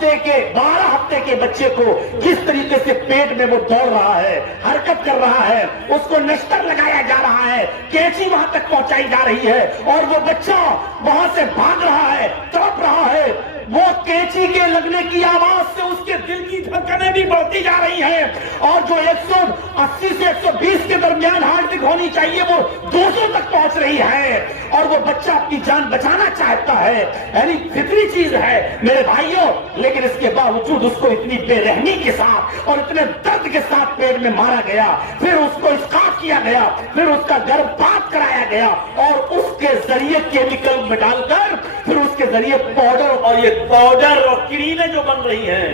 12 ہفتے کے بچے کو کس طریقے سے پیٹ میں وہ دوڑ رہا ہے، حرکت کر رہا ہے، اس کو نشتر لگایا جا رہا ہے، کینچی وہاں تک پہنچائی جا رہی ہے اور وہ بچہ وہاں سے بھاگ رہا ہے، تڑپ رہا ہے، وہ کینچی کے لگنے کی آواز سے اس کے دل کی دھڑکنیں بھی بڑھتی جا رہی ہیں اور جو 180 سے 120 کے درمیان ہارٹ بیٹ ہونی چاہیے وہ 200 تک پہنچ رہی ہے اور وہ بچہ اپنی جان بچانا چاہتا ہے. یعنی فطری چیز ہے میرے بھائیوں، لیکن اس کے باوجود اس کو اتنی بے رحمی کے ساتھ اور اتنے درد کے ساتھ پیٹ میں مارا گیا، پھر اس کو اسقاط کیا گیا، پھر اس کا گربھپات کرایا گیا اور اس کے ذریعے کیمیکل میں ڈال کر پھر اس کے ذریعے پاؤڈر، اور یہ پاؤڈر اور کریمیں جو بن رہی ہیں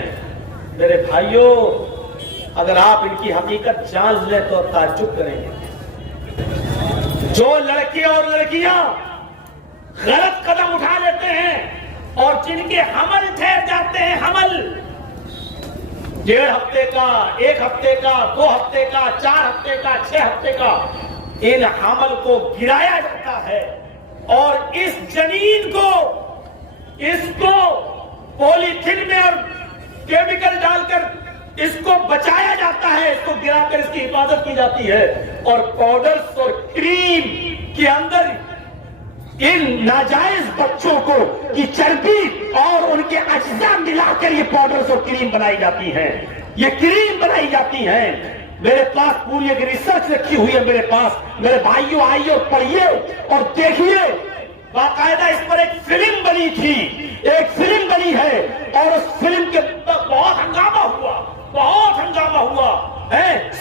میرے بھائیوں، اگر آپ ان کی حقیقت جان لیں تو تعجب کریں گے. جو لڑکے اور لڑکیاں غلط قدم اٹھا لیتے ہیں اور جن کے حمل ٹھہر جاتے ہیں، حمل 1.5 ہفتے کا، 1 ہفتے کا، 2 ہفتے کا، 4 ہفتے کا، 6 ہفتے کا، ان حمل کو گرایا جاتا ہے اور اس جنین کو، اس کو پولیتھین میں اور کیمیکل ڈال کر اس کو بچایا جاتا ہے، اس کو گرا کر اس کی حفاظت کی جاتی ہے اور پاؤڈرز اور کریم کے اندر ان ناجائز بچوں کو کی چربی اور ان کے اجزاء ملا کر یہ پاؤڈرز اور کریم بنائی جاتی ہیں، یہ کریم بنائی جاتی ہیں. میرے پاس پوری ایک ریسرچ رکھی ہوئی ہے میرے پاس، میرے بھائیوں آئیے اور پڑھیے اور دیکھیے. باقاعدہ اس پر ایک فلم بنی تھی، ایک فلم بنی ہے اور اس فلم کے بہت ہنگامہ ہوا، بہت ہنگامہ ہوا.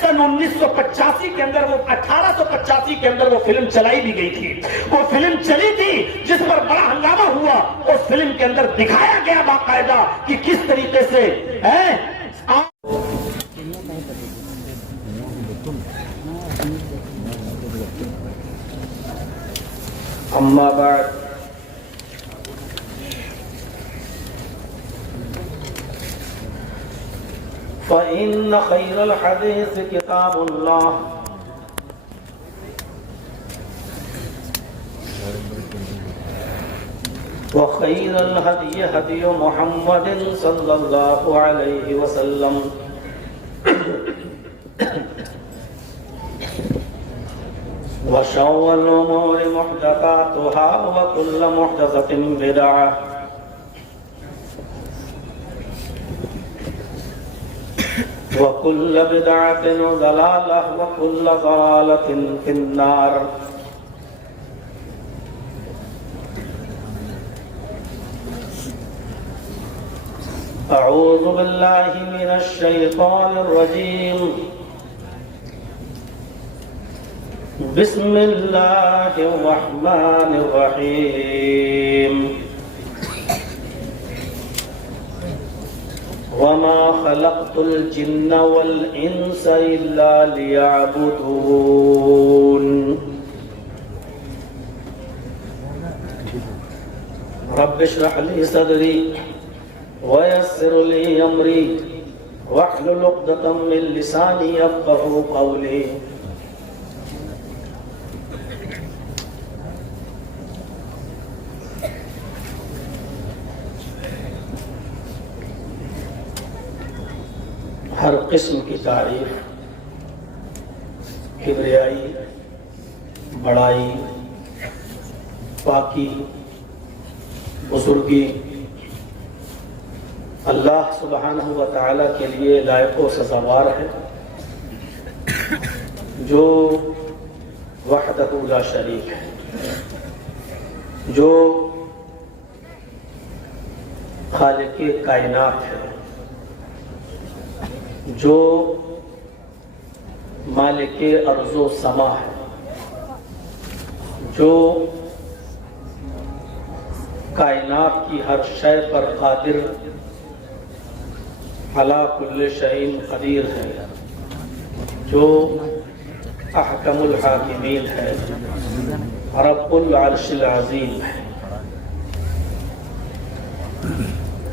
سن 1985 کے اندر، وہ 1885 کے اندر وہ فلم چلائی بھی گئی تھی. وہ فلم چلی تھی جس پر بڑا ہنگامہ ہوا. اس فلم کے اندر دکھایا گیا باقاعدہ کہ کس طریقے سے اما بعد فإن خير الحديث كتاب الله وخير الهدي هدي محمد صلى الله عليه وسلم وشر الأمور محدثاتها وكل محدثة بدعة وكل بدعة ضلالة وكل ضلالة في النار. أعوذ بالله من الشيطان الرجيم. بسم الله الرحمن الرحيم. وما خلقت الجن والإنس إلا ليعبدون. رب اشرح لي صدري ويسر لي أمري واحلل عقدة من لساني يفقهوا قولي. ہر قسم کی تعریف، کبریائی، بڑائی، پاکی، بزرگی اللہ سبحانہ و تعالی کے لیے لائق و سزاوار ہے، جو وحدہ لا شریک ہے، جو خالق کائنات ہے، جو مالک ارض و سما ہے، جو کائنات کی ہر شے پر قادر، علی کل شیء قدیر ہے، جو احکم الحاکمین ہے، رب العرش العظیم ہے.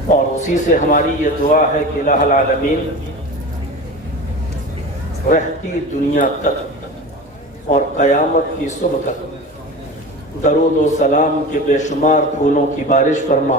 اور اسی سے ہماری یہ دعا ہے کہ الہ العالمین رہتی دنیا تک اور قیامت کی صبح تک درود و سلام کے بے شمار پھولوں کی بارش فرما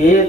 1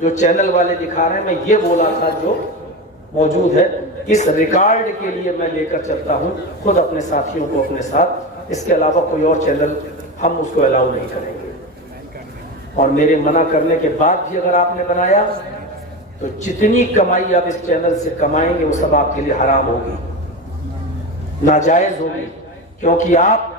جو چینل والے دکھا رہے ہیں میں یہ بولا تھا جو موجود ہے، اس ریکارڈ کے لیے میں لے کر چلتا ہوں خود اپنے ساتھیوں کو اپنے ساتھ، اس کے علاوہ کوئی اور چینل ہم اس کو الاؤ نہیں کریں گے۔ اور میرے منع کرنے کے بعد بھی اگر آپ نے بنایا تو جتنی کمائی آپ اس چینل سے کمائیں گے وہ سب آپ کے لیے حرام ہوگی، ناجائز ہوگی، کیونکہ آپ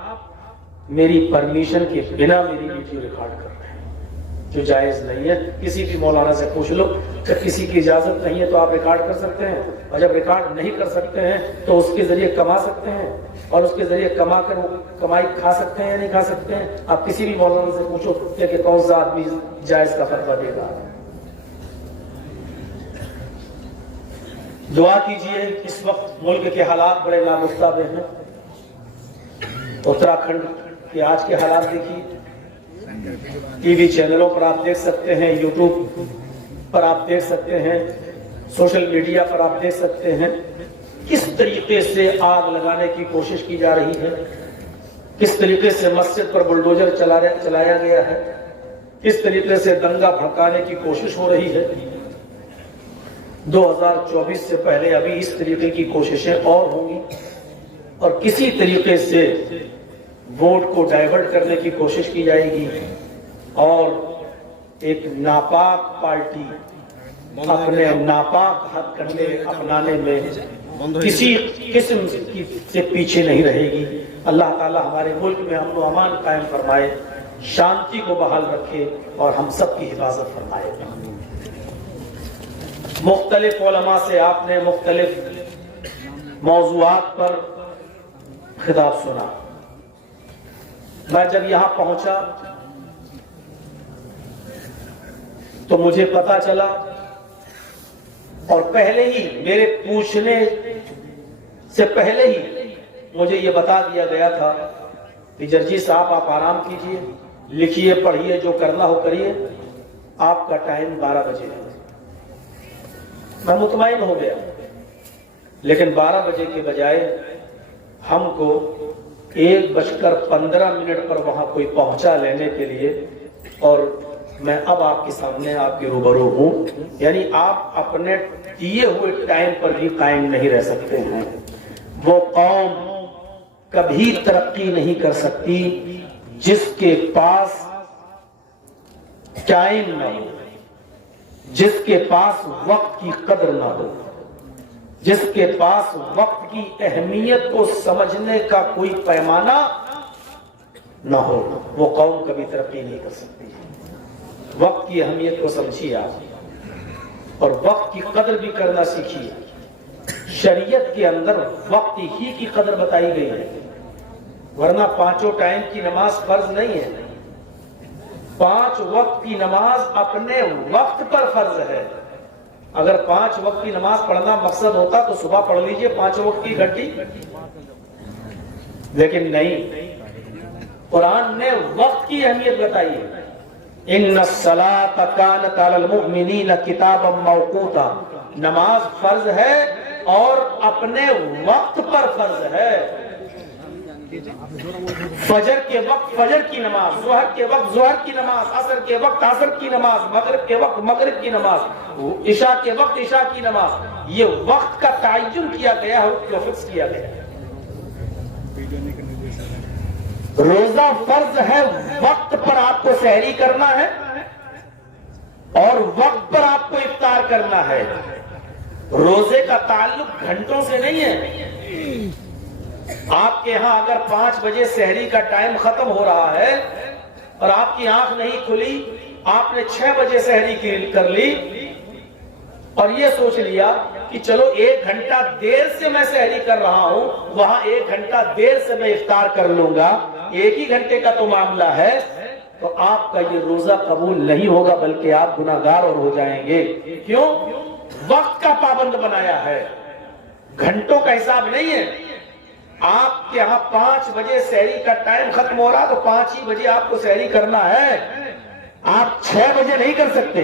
میری پرمیشن کے بنا میری ویڈیو ریکارڈ کر رہے ہیں، جو جائز نہیں ہے۔ کسی بھی مولانا سے پوچھ لو، جب کسی کی اجازت نہیں ہے تو آپ ریکارڈ کر سکتے ہیں، اور جب ریکارڈ نہیں کر سکتے ہیں تو اس کے ذریعے کما سکتے ہیں، اور اس کے ذریعے کما کر وہ کمائی کھا سکتے ہیں یا نہیں کھا سکتے ہیں۔ آپ کسی بھی مولانا سے پوچھو کہ کون سا آدمی جائز کا فتویٰ دے گا۔ دعا کیجئے، اس وقت ملک کے حالات بڑے نامستعد ہیں۔ اتراکھنڈ کے آج کے حالات دیکھیے، ٹی وی چینلوں پر آپ دیکھ سکتے ہیں، یوٹیوب پر آپ دیکھ سکتے ہیں، سوشل میڈیا پر آپ دیکھ سکتے ہیں کس طریقے سے آگ لگانے کی کوشش کی جا رہی ہے، کس طریقے سے مسجد پر بلڈوزر چلایا گیا ہے، کس طریقے سے دنگا بھڑکانے کی کوشش ہو رہی ہے۔ 2024 سے پہلے ابھی اس طریقے کی کوششیں اور ہوں گی، اور کسی طریقے سے ووٹ کو ڈائیورٹ کرنے کی کوشش کی جائے گی، اور ایک ناپاک پارٹی اپنے ناپاک ہتھ کنڈے اپنانے میں کسی قسم سے پیچھے نہیں رہے گی۔ اللہ تعالی ہمارے ملک میں امن و امان قائم فرمائے، شانتی کو بحال رکھے، اور ہم سب کی حفاظت فرمائے۔ مختلف علماء سے آپ نے مختلف موضوعات پر خطاب سنا۔ میں جب یہاں پہنچا تو مجھے پتا چلا، اور پہلے ہی میرے پوچھنے سے پہلے ہی مجھے یہ بتا دیا گیا تھا کہ جرجی صاحب آپ آرام کیجئے، لکھیے پڑھیے، جو کرنا ہو کریے، آپ کا ٹائم 12 بجے ہے۔ میں مطمئن ہو گیا، لیکن 12 بجے کے بجائے ہم کو 1:15 پر وہاں کوئی پہنچا لینے کے لیے، اور میں اب آپ کے سامنے آپ کے روبرو ہوں، یعنی آپ اپنے دیے ہوئے ٹائم پر بھی قائم نہیں رہ سکتے ہیں۔ وہ قوم کبھی ترقی نہیں کر سکتی جس کے پاس ٹائم نہ ہو، جس کے پاس وقت کی قدر نہ ہو، جس کے پاس وقت کی اہمیت کو سمجھنے کا کوئی پیمانہ نہ ہو، وہ قوم کبھی ترقی نہیں کر سکتی۔ وقت کی اہمیت کو سمجھیے آپ، اور وقت کی قدر بھی کرنا سیکھیے۔ شریعت کے اندر وقت ہی کی قدر بتائی گئی ہے، ورنہ 5 ٹائم کی نماز فرض نہیں ہے۔ 5 وقت کی نماز اپنے وقت پر فرض ہے۔ اگر 5 وقت کی نماز پڑھنا مقصد ہوتا تو صبح پڑھ لیجئے 5 وقت کی گھنٹی، لیکن نہیں، قرآن نے وقت کی اہمیت بتائی ہے۔ ان الصلاۃ کانت علی المؤمنین کتابا موقوتا، نماز فرض ہے اور اپنے وقت پر فرض ہے۔ فجر کے وقت فجر کی نماز، ظہر کے وقت ظہر کی نماز، عصر کے وقت عصر کی نماز، مغرب کے وقت مغرب کی نماز، عشاء کے وقت عشاء کی نماز، یہ وقت کا تعین کیا گیا ہے، اس کو فکس کیا گیا ہے۔ روزہ فرض ہے، وقت پر آپ کو سحری کرنا ہے اور وقت پر آپ کو افطار کرنا ہے۔ روزے کا تعلق گھنٹوں سے نہیں ہے۔ آپ کے ہاں اگر 5 بجے سحری کا ٹائم ختم ہو رہا ہے اور آپ کی آنکھ نہیں کھلی، آپ نے 6 بجے سحری کر لی اور یہ سوچ لیا کہ چلو 1 گھنٹہ دیر سے میں سحری کر رہا ہوں، وہاں 1 گھنٹہ دیر سے میں افطار کر لوں گا، 1 ہی گھنٹے کا تو معاملہ ہے، تو آپ کا یہ روزہ قبول نہیں ہوگا، بلکہ آپ گناہگار اور ہو جائیں گے۔ کیوں؟ وقت کا پابند بنایا ہے، گھنٹوں کا حساب نہیں ہے۔ آپ کے ہاں 5 بجے سحری کا ٹائم ختم ہو رہا تو 5 ہی بجے آپ کو سحری کرنا ہے۔ آپ 6 بجے نہیں کر سکتے.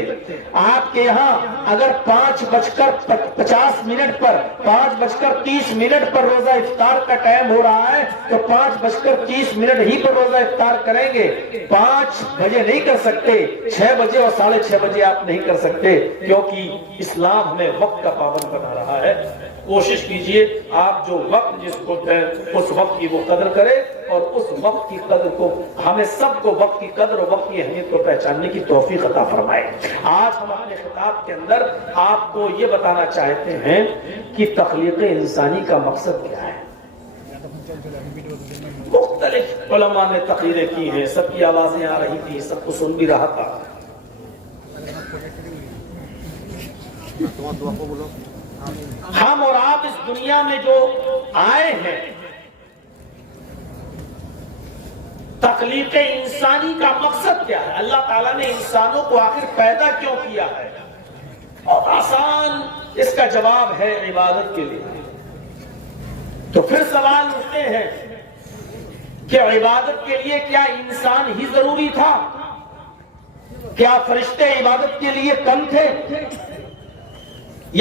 آپ کے یہاں اگر 5:50 پر 5:30 پر روزہ افطار کا ٹائم ہو رہا ہے تو 5:30 ہی پر روزہ افطار کریں گے. 5 بجے نہیں کر سکتے, 6 بجے اور 6:30 بجے آپ نہیں کر سکتے, کیونکہ اسلام ہمیں وقت کا پابند بنا رہا ہے. کوشش کیجئے آپ جو وقت جس کو اس وقت کی وہ قدر کرے, اور اس وقت کی قدر کو ہمیں سب کو وقت کی قدر اور وقت کی اہمیت کو پہچاننے کی توفیق عطا فرمائے. آج ہم اپنے خطاب کے اندر آپ کو یہ بتانا چاہتے ہیں کہ تخلیق انسانی کا مقصد کیا ہے. مختلف علماء نے تقریریں کی ہیں, سب کی آوازیں آ رہی تھی, سب کو سن بھی رہا تھا. ہم اور آپ اس دنیا میں جو آئے ہیں, تخلیق انسانی کا مقصد کیا ہے؟ اللہ تعالیٰ نے انسانوں کو آخر پیدا کیوں کیا ہے؟ اور آسان اس کا جواب ہے عبادت کے لیے. تو پھر سوال اٹھتے ہیں کہ عبادت کے لیے کیا انسان ہی ضروری تھا؟ کیا فرشتے عبادت کے لیے کم تھے؟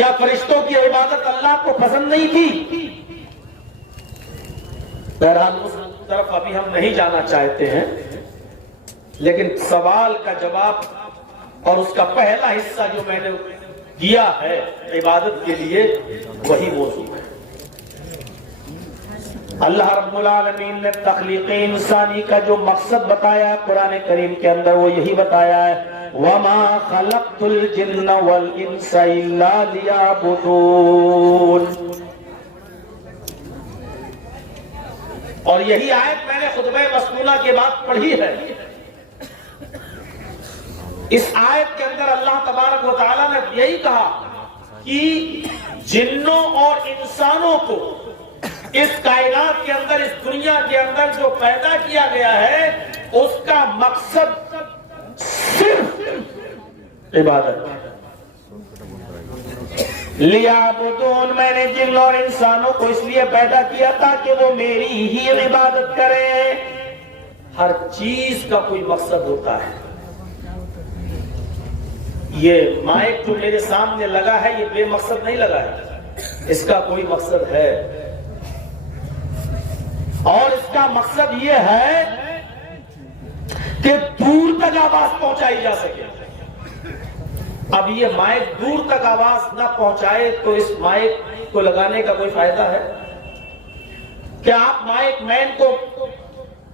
یا فرشتوں کی عبادت اللہ کو پسند نہیں تھی؟ بہرحال اس طرف ابھی ہم نہیں جانا چاہتے ہیں, لیکن سوال کا جواب اور اس کا پہلا حصہ جو میں نے دیا ہے عبادت کے لیے, وہی موضوع ہے. اللہ رب العالمین نے تخلیق انسانی کا جو مقصد بتایا قرآن کریم کے اندر, وہ یہی بتایا ہے, وَمَا خَلَقْتُ الْجِنَّ وَالْإِنسَ إِلَّا لِيَعْبُدُونَ. اور یہی آیت میں نے خطبہ مسنونہ کے بعد پڑھی ہے. اس آیت کے اندر اللہ تبارک و تعالیٰ نے یہی کہا کہ جنوں اور انسانوں کو اس کائنات کے اندر, اس دنیا کے اندر جو پیدا کیا گیا ہے, اس کا مقصد صرف عبادت. لیعبدون, میں نے جن اور انسانوں کو اس لیے پیدا کیا تھا کہ وہ میری ہی عبادت کریں. ہر چیز کا کوئی مقصد ہوتا ہے. یہ مائک جو میرے سامنے لگا ہے یہ بے مقصد نہیں لگا ہے, اس کا کوئی مقصد ہے, اور اس کا مقصد یہ ہے کہ دور تک آواز پہنچائی جا سکے. اب یہ مائک دور تک آواز نہ پہنچائے تو اس مائک کو لگانے کا کوئی فائدہ ہے؟ کیا آپ مائک مین کو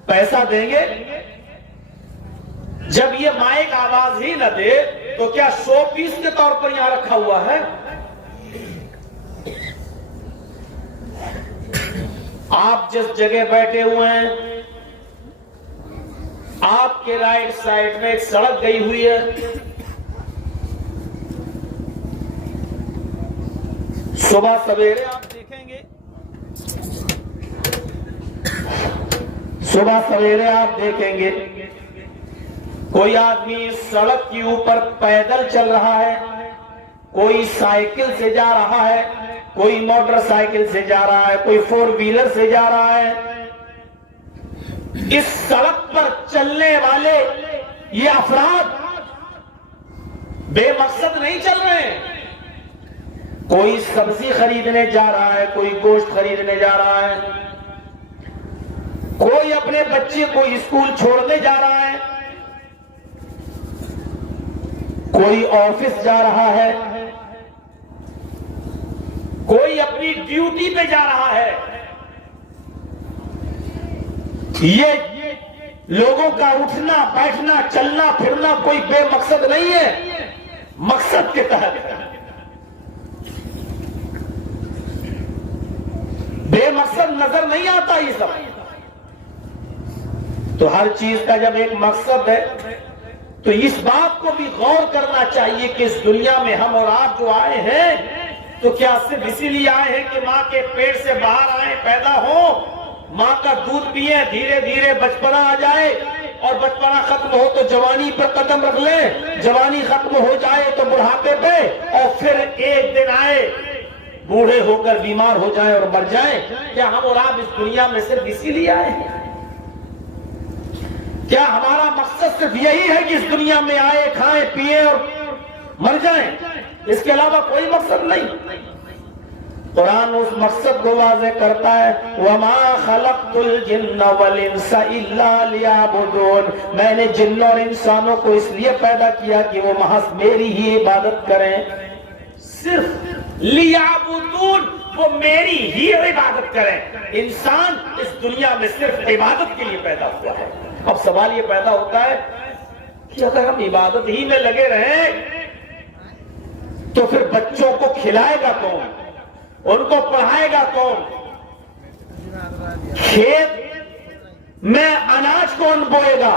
پیسہ دیں گے؟ جب یہ مائک آواز ہی نہ دے تو کیا شو پیس کے طور پر یہاں رکھا ہوا ہے؟ آپ جس جگہ بیٹھے ہوئے ہیں, آپ کے رائٹ سائڈ میں ایک سڑک گئی ہوئی ہے. صبح سویرے آپ دیکھیں گے, صبح سویرے آپ دیکھیں گے کوئی آدمی سڑک کے اوپر پیدل چل رہا ہے, کوئی سائیکل سے جا رہا ہے, کوئی موٹر سائیکل سے جا رہا ہے, کوئی 4 ویلر سے جا رہا ہے. اس سڑک پر چلنے والے یہ افراد بے مقصد نہیں چل رہے ہیں. کوئی سبزی خریدنے جا رہا ہے, کوئی گوشت خریدنے جا رہا ہے, کوئی اپنے بچے کو اسکول چھوڑنے جا رہا ہے, کوئی آفس جا رہا ہے, کوئی اپنی ڈیوٹی پہ جا رہا ہے. یہ لوگوں کا اٹھنا بیٹھنا چلنا پھرنا کوئی بے مقصد نہیں ہے, مقصد کے تحت ہے. بے مقصد نظر نہیں آتا یہ سب. تو ہر چیز کا جب ایک مقصد ہے تو اس بات کو بھی غور کرنا چاہیے کہ اس دنیا میں ہم اور آپ جو آئے ہیں تو کیا صرف اسی لیے آئے ہیں کہ ماں کے پیٹ سے باہر آئے, پیدا ہو, ماں کا دودھ پیئے, دھیرے دھیرے بچپنا آ جائے, اور بچپنا ختم ہو تو جوانی پر قدم رکھ لیں, جوانی ختم ہو جائے تو بڑھاپے پہ, اور پھر ایک دن آئے بوڑھے ہو کر بیمار ہو جائیں اور مر جائیں؟ کیا ہم اور آپ اس دنیا میں صرف اسی لیے آئے ہیں؟ کیا ہمارا مقصد صرف یہی ہے کہ اس دنیا میں آئے کھائیں پیئیں اور مر جائیں؟ اس کے علاوہ کوئی مقصد نہیں۔ قرآن اس مقصد کو واضح کرتا ہے، وَمَا خَلَقْتُ الْجِنَّ وَالْإِنسَ إِلَّا لِيَعْبُدُونَ، میں نے جنوں اور انسانوں کو اس لیے پیدا کیا کہ وہ محض میری ہی عبادت کریں، صرف لیعبدون، وہ میری ہی عبادت کریں۔ انسان اس دنیا میں صرف عبادت کے لیے پیدا ہوا ہے۔ اب سوال یہ پیدا ہوتا ہے کہ اگر ہم عبادت ہی میں لگے رہیں تو پھر بچوں کو کھلائے گا کون؟ ان کو پڑھائے گا کون؟ کھیت میں اناج کون بوئے گا؟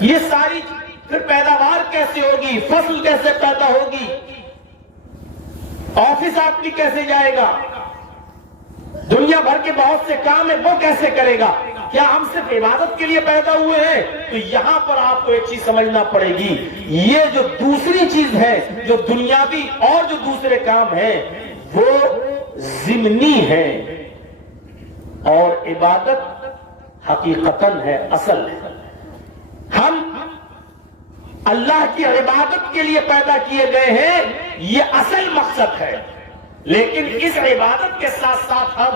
یہ ساری پھر پیداوار کیسے ہوگی؟ فصل کیسے پیدا ہوگی؟ آفس آدمی کیسے جائے گا؟ دنیا بھر کے بہت سے کام ہیں، وہ کیسے کرے گا؟ کیا ہم صرف عبادت کے لیے پیدا ہوئے ہیں؟ تو یہاں پر آپ کو ایک چیز سمجھنا پڑے گی، یہ جو دوسری چیز ہے، جو دنیاوی اور جو دوسرے کام ہیں، وہ ضمنی ہے، اور عبادت حقیقتاً ہے، اصل ہے۔ ہم اللہ کی عبادت کے لیے پیدا کیے گئے ہیں، یہ اصل مقصد ہے، لیکن اس عبادت کے ساتھ ساتھ ہم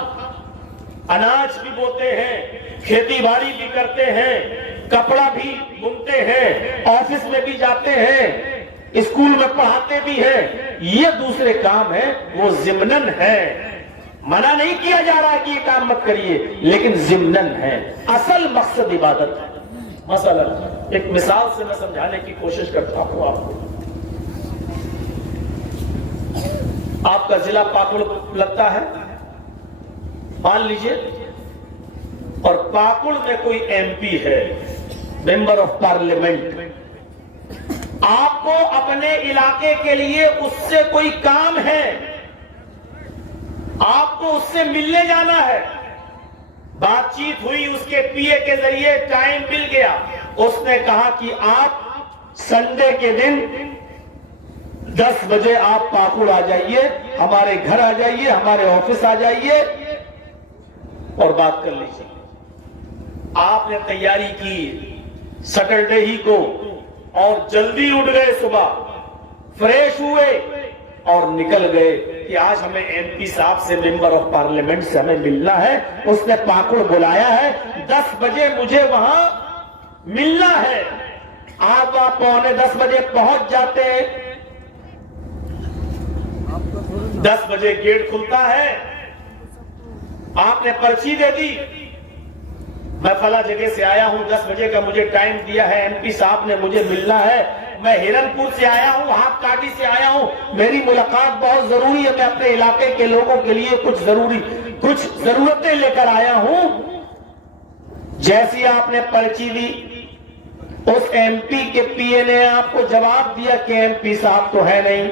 اناج بھی بوتے ہیں، کھیتی باڑی بھی کرتے ہیں، کپڑا بھی بنتے ہیں، آفس میں بھی جاتے ہیں، اسکول میں پڑھاتے بھی ہیں۔ یہ دوسرے کام ہیں، وہ ضمناً ہے، منع نہیں کیا جا رہا ہے کہ یہ کام مت کریے، لیکن ضمناً ہے، اصل مقصد عبادت ہے۔ مثلا ایک مثال سے میں سمجھانے کی کوشش کرتا ہوں آپ کو۔ آپ کا ضلع پاکڑ لگتا ہے، مان لیجئے، اور پاکڑ میں کوئی ایم پی ہے، ممبر آف پارلیمنٹ، آپ کو اپنے علاقے کے لیے اس سے کوئی کام ہے، آپ کو اس سے ملنے جانا ہے، بات چیت ہوئی، اس کے پی اے کے ذریعے ٹائم مل گیا، اس نے کہا کہ آپ سنڈے کے دن 10 بجے آپ پاکڑ آ جائیے، ہمارے گھر آ جائیے، ہمارے آفس آ جائیے اور بات کر لیجیے۔ آپ نے تیاری کی سیٹرڈے ہی کو، اور جلدی اٹھ گئے، صبح فریش ہوئے اور نکل گئے کہ آج ہمیں ایم پی صاحب سے، ممبر آف پارلیمنٹ سے ہمیں ملنا ہے، اس نے پاکڑ بلایا ہے، 10 بجے مجھے وہاں ملنا ہے۔ آپ وہاں 9:45 بجے پہنچ جاتے ہیں، 10 بجے گیٹ کھلتا ہے، آپ نے پرچی دے دی، میں فلاں جگہ سے آیا ہوں، 10 بجے کا مجھے ٹائم دیا ہے، ایم پی صاحب نے مجھے ملنا ہے، میں ہرن پور سے آیا ہوں، ہاتھ کاٹی سے آیا ہوں، میری ملاقات بہت ضروری ہے، میں اپنے علاقے کے لوگوں کے لیے کچھ ضرورتیں لے کر آیا ہوں۔ جیسی آپ نے پرچی دی، اس ایم پی کے پی اے نے آپ کو جواب دیا کہ ایم پی صاحب تو ہے نہیں۔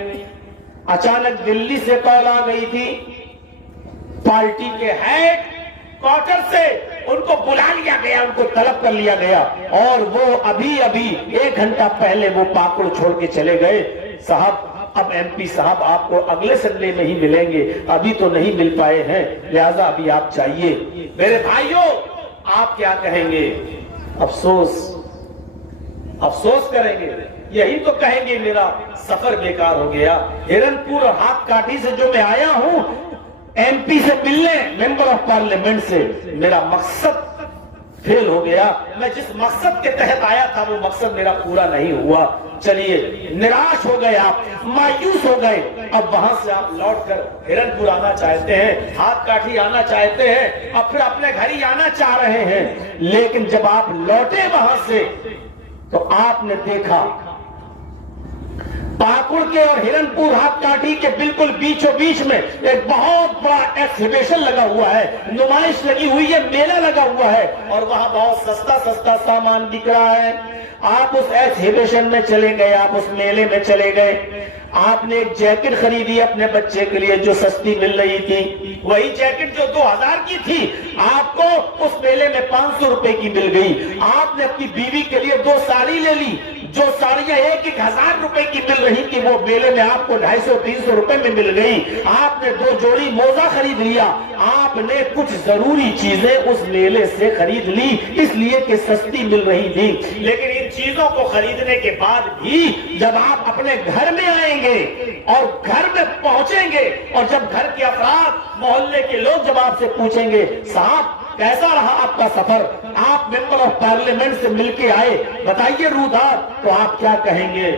اچانک دلی سے کال آ گئی تھی، پارٹی کے ہیڈ کوارٹر سے ان کو بلا لیا گیا، ان کو طلب کر لیا گیا، اور وہ ابھی 1 گھنٹہ پہلے وہ پاکڑ چھوڑ کے چلے گئے۔ صاحب اب ایم پی صاحب آپ کو اگلے سنڈے میں ہی ملیں گے، ابھی تو نہیں مل پائے ہیں، لہذا ابھی آپ چاہیے۔ میرے بھائیوں، آپ کیا کہیں گے؟ افسوس کریں گے، یہی تو کہیں گے میرا سفر بیکار ہو گیا، ہرن پور اور ہاتھ کاٹی سے جو میں آیا ہوں ایم پی سے ملنے، ممبر آف پارلیمنٹ سے، میرا مقصد فیل ہو گیا، میں جس مقصد کے تحت آیا تھا وہ مقصد میرا پورا نہیں ہوا۔ چلیے، نراش ہو گئے، آپ مایوس ہو گئے، اب وہاں سے آپ لوٹ کر ہرن پور آنا چاہتے ہیں، ہاتھ کاٹھی آنا چاہتے ہیں، اب پھر اپنے گھر ہی آنا چاہ رہے ہیں، لیکن جب آپ لوٹے وہاں سے تو آپ نے دیکھا پاکڑ کے اور ہرن پور ہاتھ کاٹھی کے بالکل بیچوں بیچ میں ایک بہت بڑا ایکسیبیشن لگا ہوا ہے، نمائش لگی ہوئی ہے، میلہ لگا ہوا ہے، اور وہاں بہت سستا سامان بک رہا ہے۔ آپ اس ایگزیبیشن میں چلے گئے, آپ اس میلے میں چلے گئے, آپ نے ایک جیکٹ خریدی اپنے بچے کے لیے جو سستی مل رہی تھی, وہی جیکٹ جو 2000 کی تھی آپ کو اس میلے میں 500 روپے کی مل گئی. آپ نے اپنی بیوی کے لیے 2 ساڑی لے لی, جو ساڑیاں 1000 روپے کی مل رہی تھی وہ میلے میں آپ کو 250-300 روپے میں مل گئی. آپ نے 2 جوڑی موزہ خرید لیا. آپ نے کچھ ضروری چیزیں اس میلے سے خرید لی اس لیے کہ سستی مل رہی تھی. لیکن ان چیزوں کو خریدنے کے بعد بھی جب آپ اپنے گھر میں آئیں گے اور گھر میں پہنچیں گے, اور جب گھر کے افراد محلے کے لوگ جب آپ سے پوچھیں گے صاحب کیسا رہا آپ کا سفر, آپ ممبر آف پارلیمنٹ سے مل کے آئے, بتائیے رودار, تو آپ کیا کہیں گے؟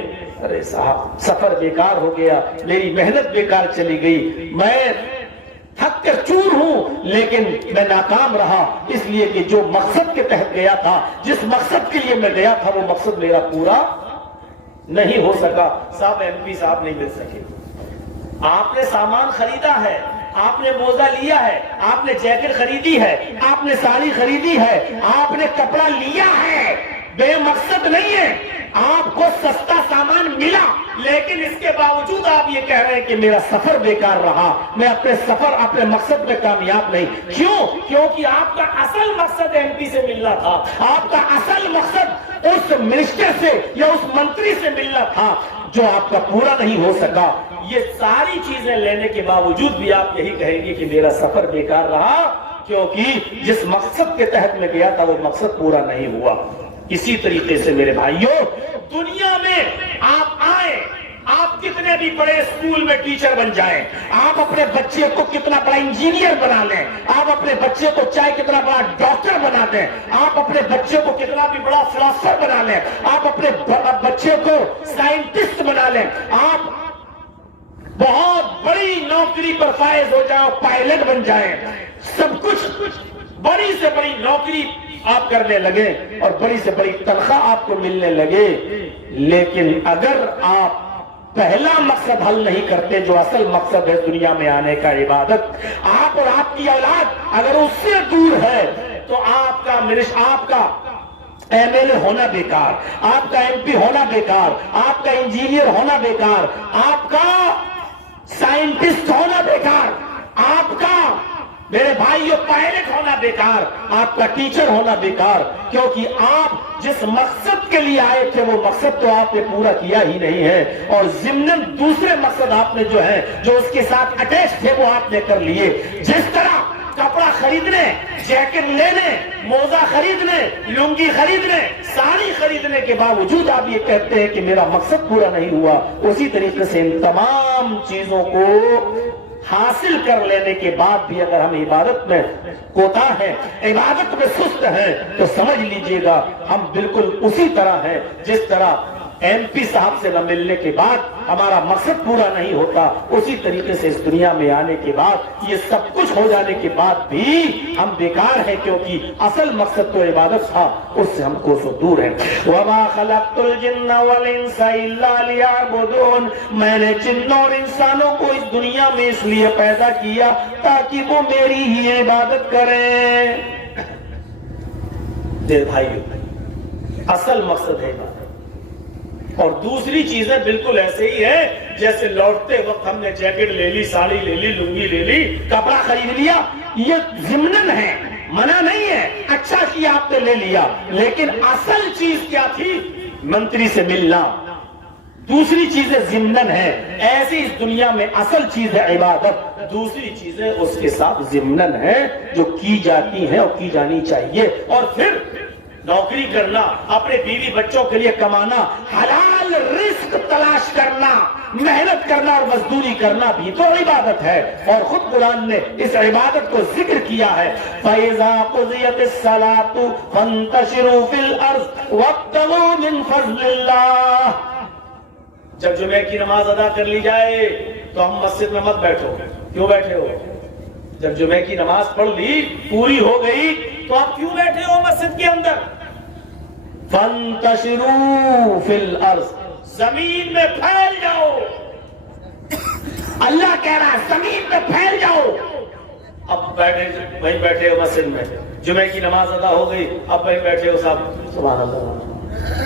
ارے صاحب سفر بیکار ہو گیا, میری محنت بیکار چلی گئی, میں تھک کر چور ہوں لیکن میں ناکام رہا اس لیے کہ جو مقصد کے تحت گیا تھا, جس مقصد کے لیے میں گیا تھا وہ مقصد میرا پورا نہیں ہو سکا. صاحب ایم پی صاحب نہیں مل سکے. آپ نے سامان خریدا ہے, آپ نے موزہ لیا ہے, آپ نے جیکٹ خریدی ہے, آپ نے ساڑی خریدی ہے, آپ نے کپڑا لیا ہے, بے مقصد نہیں ہے, آپ کو سستا سامان ملا, لیکن اس کے باوجود آپ یہ کہہ رہے ہیں کہ میرا سفر بیکار رہا, میں اپنے سفر اپنے مقصد میں کامیاب نہیں. کیوں؟ کیونکہ آپ کا اصل مقصد ایم پی سے ملنا تھا, آپ کا اصل مقصد اس منسٹر سے یا اس منتری سے ملنا تھا جو آپ کا پورا نہیں ہو سکا. یہ ساری چیزیں لینے کے باوجود بھی آپ یہی کہیں گے کہ میرا سفر بیکار رہا کیونکہ جس مقصد کے تحت میں گیا تھا وہ مقصد پورا نہیں ہوا. اسی طریقے سے میرے بھائیوں, دنیا میں آپ آئیں, آپ کتنے بھی بڑے اسکول میں ٹیچر بن جائیں, آپ اپنے بچے کو کتنا بڑا انجینئر بنا لیں, آپ اپنے بچے کو چاہے کتنا بڑا ڈاکٹر بنا دیں, آپ اپنے بچے کو کتنا بھی بڑا فلاسفر بنا لیں, آپ اپنے بچے کو سائنٹسٹ بنا لیں, آپ بہت بڑی نوکری پر فائز ہو جائیں, پائلٹ بن جائیں, سب کچھ بڑی سے بڑی نوکری آپ کرنے لگے اور بڑی سے بڑی تنخواہ آپ کو ملنے لگے, لیکن اگر آپ پہلا مقصد حل نہیں کرتے جو اصل مقصد ہے دنیا میں آنے کا, عبادت, آپ اور آپ کی اولاد اگر اس سے دور ہے تو آپ کا ایم ایل اے ہونا بیکار, آپ کا ایم پی ہونا بیکار, آپ کا انجینئر ہونا بیکار, آپ کا سائنٹسٹ ہونا بیکار, آپ کا میرے بھائیوں پائلٹ ہونا بیکار, آپ کا ٹیچر ہونا بیکار, کیونکہ آپ جس مقصد کے لیے آئے تھے وہ مقصد تو آپ نے پورا کیا ہی نہیں ہے, اور ضمناً دوسرے مقصد آپ نے جو اس کے ساتھ اٹیچ تھے وہ آپ نے کر لیے. جس طرح کپڑا خریدنے, جیکٹ لینے, موزہ خریدنے, لنگی خریدنے, ساڑی خریدنے کے باوجود آپ یہ کہتے ہیں کہ میرا مقصد پورا نہیں ہوا, اسی طریقے سے ان تمام چیزوں کو حاصل کر لینے کے بعد بھی اگر ہم عبادت میں کوتاہ ہیں, عبادت میں سست ہیں, تو سمجھ لیجئے گا ہم بالکل اسی طرح ہیں جس طرح ایم پی صاحب سے نہ ملنے کے بعد ہمارا مقصد پورا نہیں ہوتا, اسی طریقے سے اس دنیا میں آنے کے بعد یہ سب کچھ ہو جانے کے بعد بھی ہم بیکار ہیں, کیونکہ اصل مقصد تو عبادت تھا, اس سے ہم کوسوں دور ہیں. وَمَا خَلَقْتُ الْجِنَّ وَالْإِنسَ إِلَّا لِيَعْبُدُونَ, میں نے جنوں اور انسانوں کو اس دنیا میں اس لیے پیدا کیا تاکہ وہ میری ہی عبادت کریں. دے بھائیو, اصل مقصد ہے عبادت, اور دوسری چیزیں بالکل ایسے ہی ہیں جیسے لوٹتے وقت ہم نے جیکٹ لے لی, ساڑی لے لی, لنگی لے لی, کپڑا خرید لیا, یہ ضمناً ہے, منع نہیں ہے, اچھا کیا آپ نے لے لیا, لیکن اصل چیز کیا تھی؟ منتری سے ملنا. دوسری چیزیں ضمناً ہیں, ایسی اس دنیا میں اصل چیز ہے عبادت, دوسری چیزیں اس کے ساتھ ضمناً ہیں جو کی جاتی ہیں اور کی جانی چاہیے. اور پھر نوکری کرنا, اپنے بیوی بچوں کے لیے کمانا, حلال رزق تلاش کرنا, محنت کرنا اور مزدوری کرنا بھی تو عبادت ہے. اور خود قرآن نے اس عبادت کو ذکر کیا ہے, فَإِذَا قُضِيَتِ الصَّلَاةُ فَانْتَشِرُوا فِي الْأَرْضِ وَابْتَغُوا مِنْ فَضْلِ اللَّهِ. جب جمعہ کی نماز ادا کر لی جائے تو ہم مسجد میں مت بیٹھو. کیوں بیٹھے ہو؟ جب جمعہ کی نماز پڑھ لی, پوری ہو گئی, تو آپ کیوں بیٹھے ہو مسجد کے اندر؟ فَانْتَشِرُوا فِي الْأَرْضِ, زمین میں پھیل جاؤ. اللہ کہہ رہا ہے زمین میں پھیل جاؤ. اب بیٹھے وہیں بیٹھے ہو مسجد میں, جمعہ کی نماز ادا ہو گئی, اب وہیں بیٹھے ہو صاحب, سبحان اللہ,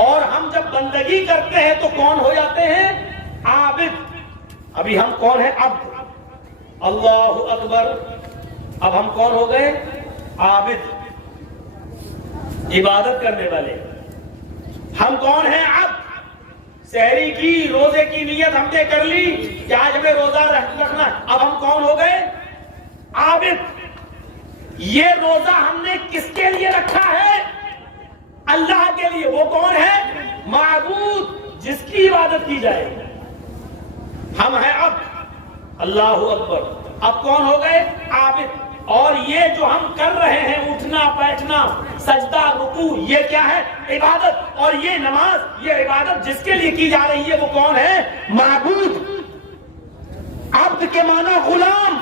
اور ہم جب بندگی کرتے ہیں تو کون ہو جاتے ہیں؟ عابد. ابھی ہم کون ہیں؟ عبد. اللہ اکبر. اب ہم کون ہو گئے؟ عابد، عبادت کرنے والے. ہم کون ہیں؟ عبد. سحری کی، روزے کی نیت ہم نے کر لی کہ آج ہمیں روزہ رکھنا. اب ہم کون ہو گئے؟ عابد. یہ روزہ ہم نے کس کے لیے رکھا ہے؟ اللہ کے لیے. وہ کون ہے؟ معبود، جس کی عبادت کی جائے. ہم ہیں اب. اللہ اکبر. اب کون ہو گئے؟ عابد. اور یہ جو ہم کر رہے ہیں، اٹھنا بیٹھنا، سجدہ رکوع، یہ کیا ہے؟ عبادت. اور یہ نماز، یہ عبادت جس کے لیے کی جا رہی ہے وہ کون ہے؟ معبود. عبد کے معنی غلام،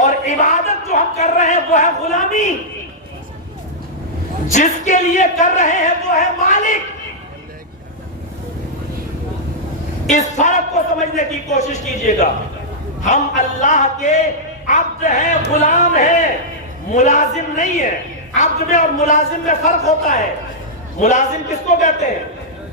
اور عبادت جو ہم کر رہے ہیں وہ ہے غلامی. جس کے لیے کر رہے ہیں وہ ہے مالک. اس فرق کو سمجھنے کی کوشش کیجئے گا. ہم اللہ کے عبد ہیں، غلام ہیں، ملازم نہیں ہیں. عبد میں اور ملازم میں فرق ہوتا ہے. ملازم کس کو کہتے ہیں؟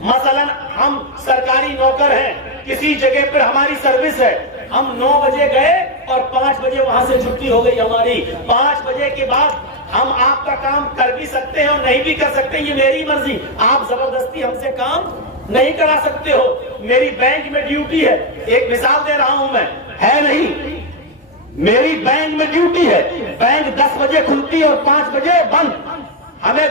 مثلا ہم سرکاری نوکر ہیں، کسی جگہ پر ہماری سروس ہے، ہم 9 بجے گئے اور 5 بجے وہاں سے چھٹی ہو گئی ہماری. 5 بجے کے بعد ہم آپ کا کام کر بھی سکتے ہیں اور نہیں بھی کر سکتے، یہ میری مرضی. آپ زبردستی ہم سے کام نہیں کرا سکتے ہو. میری بینک میں ڈیوٹی ہے، ایک مثال دے رہا ہوں میں، ہے نہیں. میری بینک میں ڈیوٹی ہے، بینک 10 بجے کھلتی ہے اور 5 بجے بند. ہمیں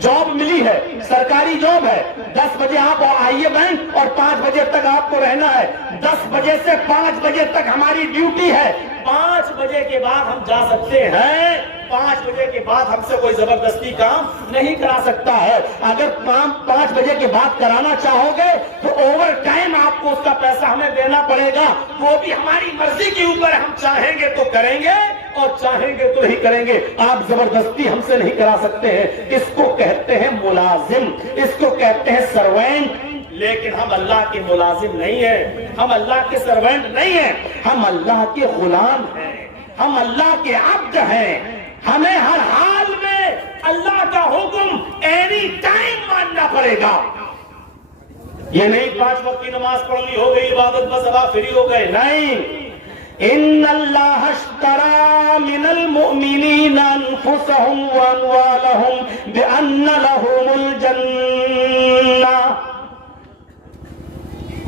جاب ملی ہے، سرکاری جاب ہے. 10 بجے آپ آئیے بینک اور 5 بجے تک آپ کو رہنا ہے. 10 بجے سے 5 بجے تک ہماری ڈیوٹی ہے. 5 بجے کے بعد ہم جا سکتے ہیں. 5 بجے کے بعد ہم سے کوئی زبردستی کام نہیں کرا سکتا ہے. اگر 5 بجے کے بعد کرانا چاہو گے تو اوور ٹائم آپ کو اس کا پیسہ ہمیں دینا پڑے گا. وہ بھی ہماری مرضی کے اوپر. ہم چاہیں گے تو کریں گے اور چاہیں گے تو نہیں کریں گے. آپ زبردستی ہم سے نہیں کرا سکتے ہیں. اس کو کہتے ہیں ملازم، اس کو کہتے ہیں سروینٹ. لیکن ہم اللہ کے ملازم نہیں ہیں، ہم اللہ کے سروینٹ نہیں ہیں، ہم اللہ کے غلام ہیں، ہم اللہ کے عبد ہیں. ہمیں ہر حال میں اللہ کا حکم اینی ٹائم ماننا پڑے گا. یہ نہیں 5 وقت کی نماز پڑھ لی، ہو گئی عبادت، بس اب آپ فری ہو گئے. نہیں. ان اللہ اشترى من المؤمنین انفسهم واموالهم بان لهم الجنہ.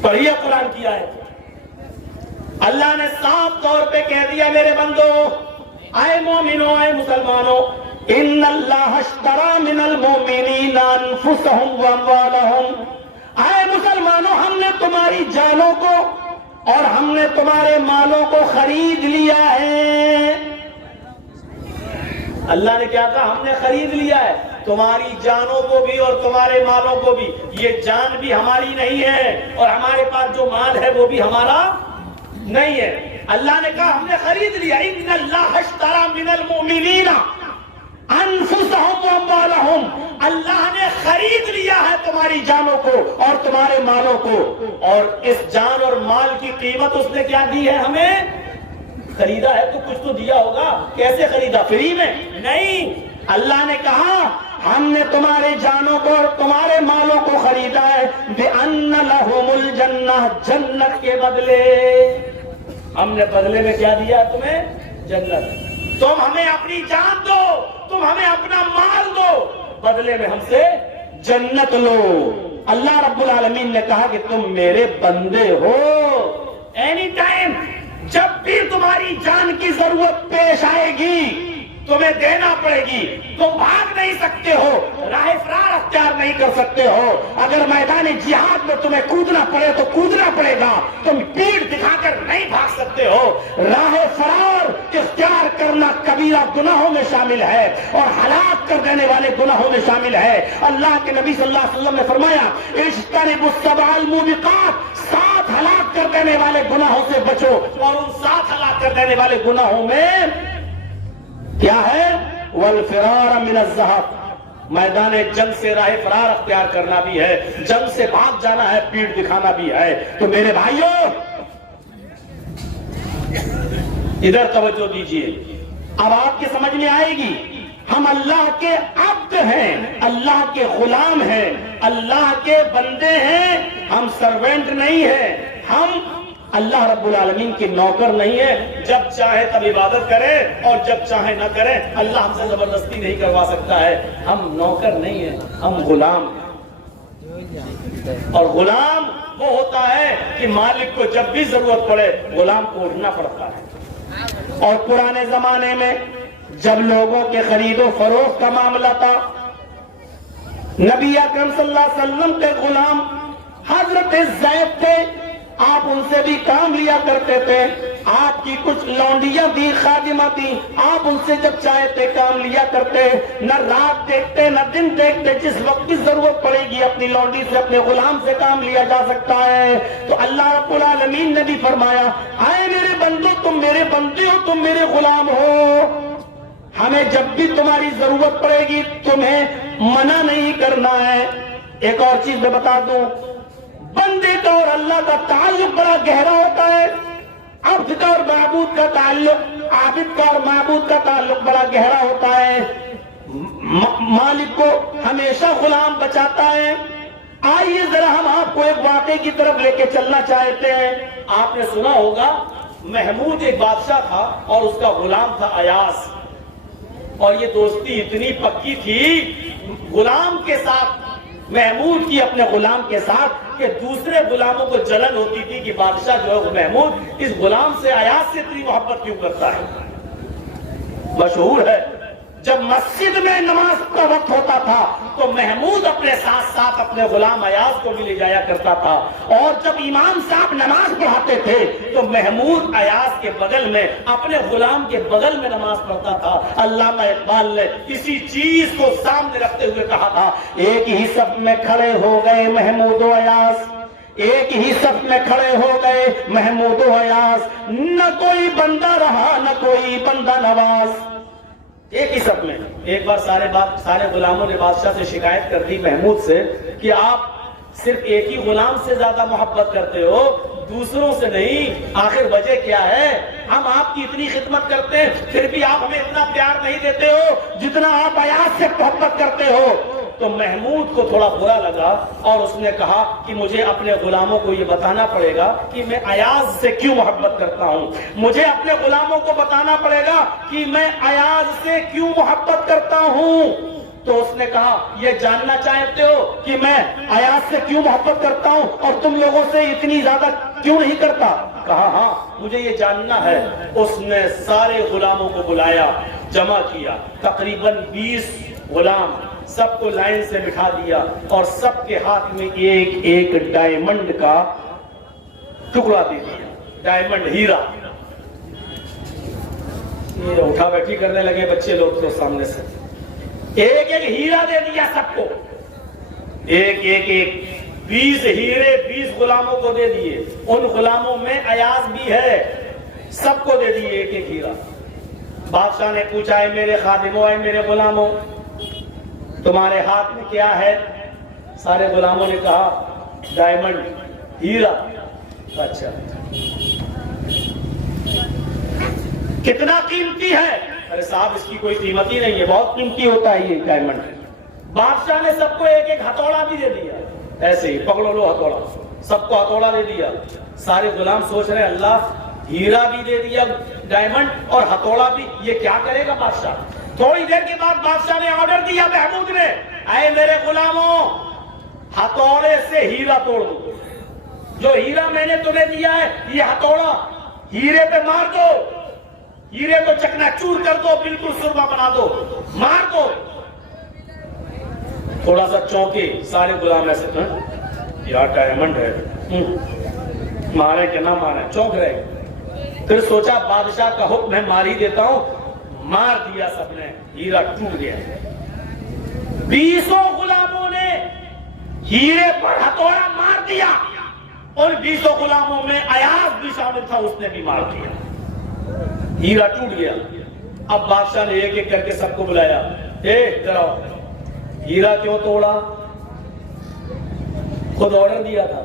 پڑھیے قرآن کی آیت. اللہ نے صاف طور پہ کہہ دیا میرے بندو، اے مومنو، اے مسلمانوں، ان اللہ اشترى من المؤمنین انفسهم واموالهم. اے مسلمانوں، ہم نے تمہاری جانوں کو اور ہم نے تمہارے مالوں کو خرید لیا ہے. اللہ نے کیا کہا؟ ہم نے خرید لیا ہے تمہاری جانوں کو بھی اور تمہارے مالوں کو بھی. یہ جان بھی ہماری نہیں ہے اور ہمارے پاس جو مال ہے وہ بھی ہمارا نہیں ہے. اللہ نے کہا ہم نے خرید لیا. ان اللہ اشترى من المؤمنین انفسهم واموالهم. اللہ نے خرید لیا ہے تمہاری جانوں کو اور تمہارے مالوں کو. اور اس جان اور مال کی قیمت اس نے کیا دی ہے؟ ہمیں خریدا ہے تو کچھ تو دیا ہوگا. کیسے خریدا؟ فری میں نہیں. اللہ نے کہا ہم نے تمہارے جانوں کو اور تمہارے مالوں کو خریدا ہے بِأَنَّ لَهُمُ الْجَنَّةَ. جنت کے بدلے. ہم نے بدلے میں کیا دیا تمہیں؟ جنت. تم ہمیں اپنی جان دو، تم ہمیں اپنا مال دو، بدلے میں ہم سے جنت لو. اللہ رب العالمین نے کہا کہ تم میرے بندے ہو. اینی ٹائم جب بھی تمہاری جان کی ضرورت پیش آئے گی تمہیں دینا پڑے گی. تم بھاگ نہیں سکتے ہو، راہ فرار اختیار نہیں کر سکتے ہو. اگر میدان جہاد میں تمہیں کودنا پڑے تو کودنا پڑے گا. تم پیٹھ دکھا کر نہیں بھاگ سکتے ہو. راہ فرار اختیار کرنا کبیرہ گناہوں میں شامل ہے اور ہلاک کر دینے والے گناہوں میں شامل ہے. اللہ کے نبی صلی اللہ علیہ وسلم نے فرمایا اجتنبوا السبع الموبقات. 7 ہلاک کر دینے والے گناہوں سے بچو. اور ان 7 ہلاک کر دینے والے گناہوں میں کیا ہے؟ والفرار من الزہف. میدان جنگ سے راہ فرار اختیار کرنا بھی ہے، جنگ سے بھاگ جانا ہے، پیٹھ دکھانا بھی ہے. تو میرے بھائیوں ادھر توجہ دیجیے. اب آپ کی سمجھ میں آئے گی ہم اللہ کے عبد ہیں, اللہ کے غلام ہیں, اللہ کے بندے ہیں, ہم سروینٹ نہیں ہیں, ہم اللہ رب العالمین کی نوکر نہیں ہے. جب چاہے تب عبادت کرے اور جب چاہے نہ کرے. اللہ ہم سے زبردستی نہیں کروا سکتا ہے. ہم نوکر نہیں ہیں, ہم غلام ہیں. اور غلام وہ ہوتا ہے کہ مالک کو جب بھی ضرورت پڑے غلام کو اٹھنا پڑتا ہے. اور پرانے زمانے میں جب لوگوں کے خرید و فروخت کا معاملہ تھا, نبی اکرم صلی اللہ علیہ وسلم کے غلام حضرت زید تھے, آپ ان سے بھی کام لیا کرتے تھے. آپ کی کچھ لونڈیاں بھی خادمہ تھی, آپ ان سے جب چاہتے کام لیا کرتے. نہ رات دیکھتے نہ دن دیکھتے, جس وقت بھی ضرورت پڑے گی اپنی لونڈی سے اپنے غلام سے کام لیا جا سکتا ہے. تو اللہ رب العالمین نے بھی فرمایا, آئے میرے بندو, تم میرے بندے ہو, تم میرے غلام ہو, ہمیں جب بھی تمہاری ضرورت پڑے گی تمہیں منع نہیں کرنا ہے. ایک اور چیز میں بتا دوں, بندے کا اور اللہ کا تعلق بڑا گہرا ہوتا ہے. عبد کا اور معبود کا تعلق, عابد کا اور معبود کا تعلق بڑا گہرا ہوتا ہے. مالک کو ہمیشہ غلام بچاتا ہے. آئیے ذرا ہم آپ کو ایک واقعے کی طرف لے کے چلنا چاہتے ہیں. آپ نے سنا ہوگا محمود ایک بادشاہ تھا اور اس کا غلام تھا ایاز, اور یہ دوستی اتنی پکی تھی غلام کے ساتھ, محمود کی اپنے غلام کے ساتھ, کہ دوسرے غلاموں کو جلن ہوتی تھی کہ بادشاہ جو ہے محمود اس غلام سے ایاز سے اتنی محبت کیوں کرتا ہے. مشہور ہے جب مسجد میں نماز کا وقت ہوتا تھا تو محمود اپنے ساتھ ساتھ اپنے غلام ایاز کو بھی لے جایا کرتا تھا, اور جب امام صاحب نماز پڑھاتے تھے تو محمود ایاز کے بغل میں اپنے غلام کے بغل میں نماز پڑھتا تھا. علامہ اقبال نے اسی چیز کو سامنے رکھتے ہوئے کہا تھا, ایک ہی صف میں کھڑے ہو گئے محمود و ایاز, ایک ہی صف میں کھڑے ہو گئے محمود و ایاز, نہ کوئی بندہ رہا نہ کوئی بندہ نواز. ایک ہی صف میں. ایک بار سارے غلاموں نے بادشاہ سے شکایت کر دی محمود سے کہ آپ صرف ایک ہی غلام سے زیادہ محبت کرتے ہو, دوسروں سے نہیں, آخر وجہ کیا ہے؟ ہم آپ کی اتنی خدمت کرتے ہیں پھر بھی آپ ہمیں اتنا پیار نہیں دیتے ہو جتنا آپ ایاز سے محبت کرتے ہو. تو محمود کو تھوڑا برا لگا اور اس نے کہا کہ مجھے اپنے غلاموں کو یہ بتانا پڑے گا کہ میں ایاز سے کیوں محبت کرتا ہوں, مجھے اپنے غلاموں کو بتانا پڑے گا کہ میں ایاز سے کیوں محبت کرتا ہوں. تو اس نے کہا, یہ جاننا چاہتے ہو کہ میں ایاز سے کیوں محبت کرتا ہوں اور تم لوگوں سے اتنی زیادہ کیوں نہیں کرتا؟ کہا ہاں مجھے یہ جاننا ہے. اس نے سارے غلاموں کو بلایا, جمع کیا, تقریباً 20 غلام, سب کو لائن سے بٹھا دیا اور سب کے ہاتھ میں ایک ایک ڈائمنڈ کا ٹکڑا دے دیا, ڈائمنڈ, ہیرا. یہ اٹھا بیٹھی کرنے لگے بچے لوگ تو سامنے سے, ایک ایک ہیرا دے دیا سب کو, ایک ایک ایک 20 ہیرے 20 غلاموں کو دے دیے. ان غلاموں میں ایاز بھی ہے, سب کو دے دیے ایک ایک ہیرا. بادشاہ نے پوچھا, ہے میرے خادموں, ہے میرے غلاموں, تمہارے ہاتھ میں کیا ہے؟ سارے غلاموں نے کہا ڈائمنڈ, ہیرا. اچھا کتنا قیمتی ہے؟ ارے صاحب اس کی کوئی قیمت ہی نہیں ہے, بہت قیمتی ہوتا ہے یہ ڈائمنڈ. بادشاہ نے سب کو ایک ایک ہتھوڑا بھی دے دیا, ایسے ہی پکڑو لو ہتھوڑا, سب کو ہتھوڑا دے دیا. سارے غلام سوچ رہے اللہ ہیرا بھی دے دیا, ڈائمنڈ اور ہتھوڑا بھی, یہ کیا کرے گا بادشاہ؟ تھوڑی دیر کے بعد بادشاہ نے آرڈر دیا محمود نے, اے میرے غلاموں, ہتھوڑے سے ہیرا توڑ دو. جو ہیرا میں نے تمہیں دیا ہے یہ ہتھوڑا ہیرے پہ مار دو, ہیرے کو چکنا چور کر دو, بالکل سرما بنا دو, مار دو. تھوڑا سا چونکے سارے غلام ایسے, یار ڈائمنڈ ہے, مارے کہ نہ مارے, چونک رہے. پھر سوچا بادشاہ کا حکم ہے مار ہی دیتا ہوں, مار دیا سب نے, ہیرا ٹوٹ گیا. 20 غلاموں نے ہیرے پر ہتھوڑا مار دیا, اور 20 غلاموں میں ایاز بھی شامل تھا, اس نے بھی مار دیا, ہیرا ٹوٹ گیا. اب بادشاہ نے ایک ایک کر کے سب کو بلایا, ذرا ہیرا کیوں توڑا؟ خود آرڈر دیا تھا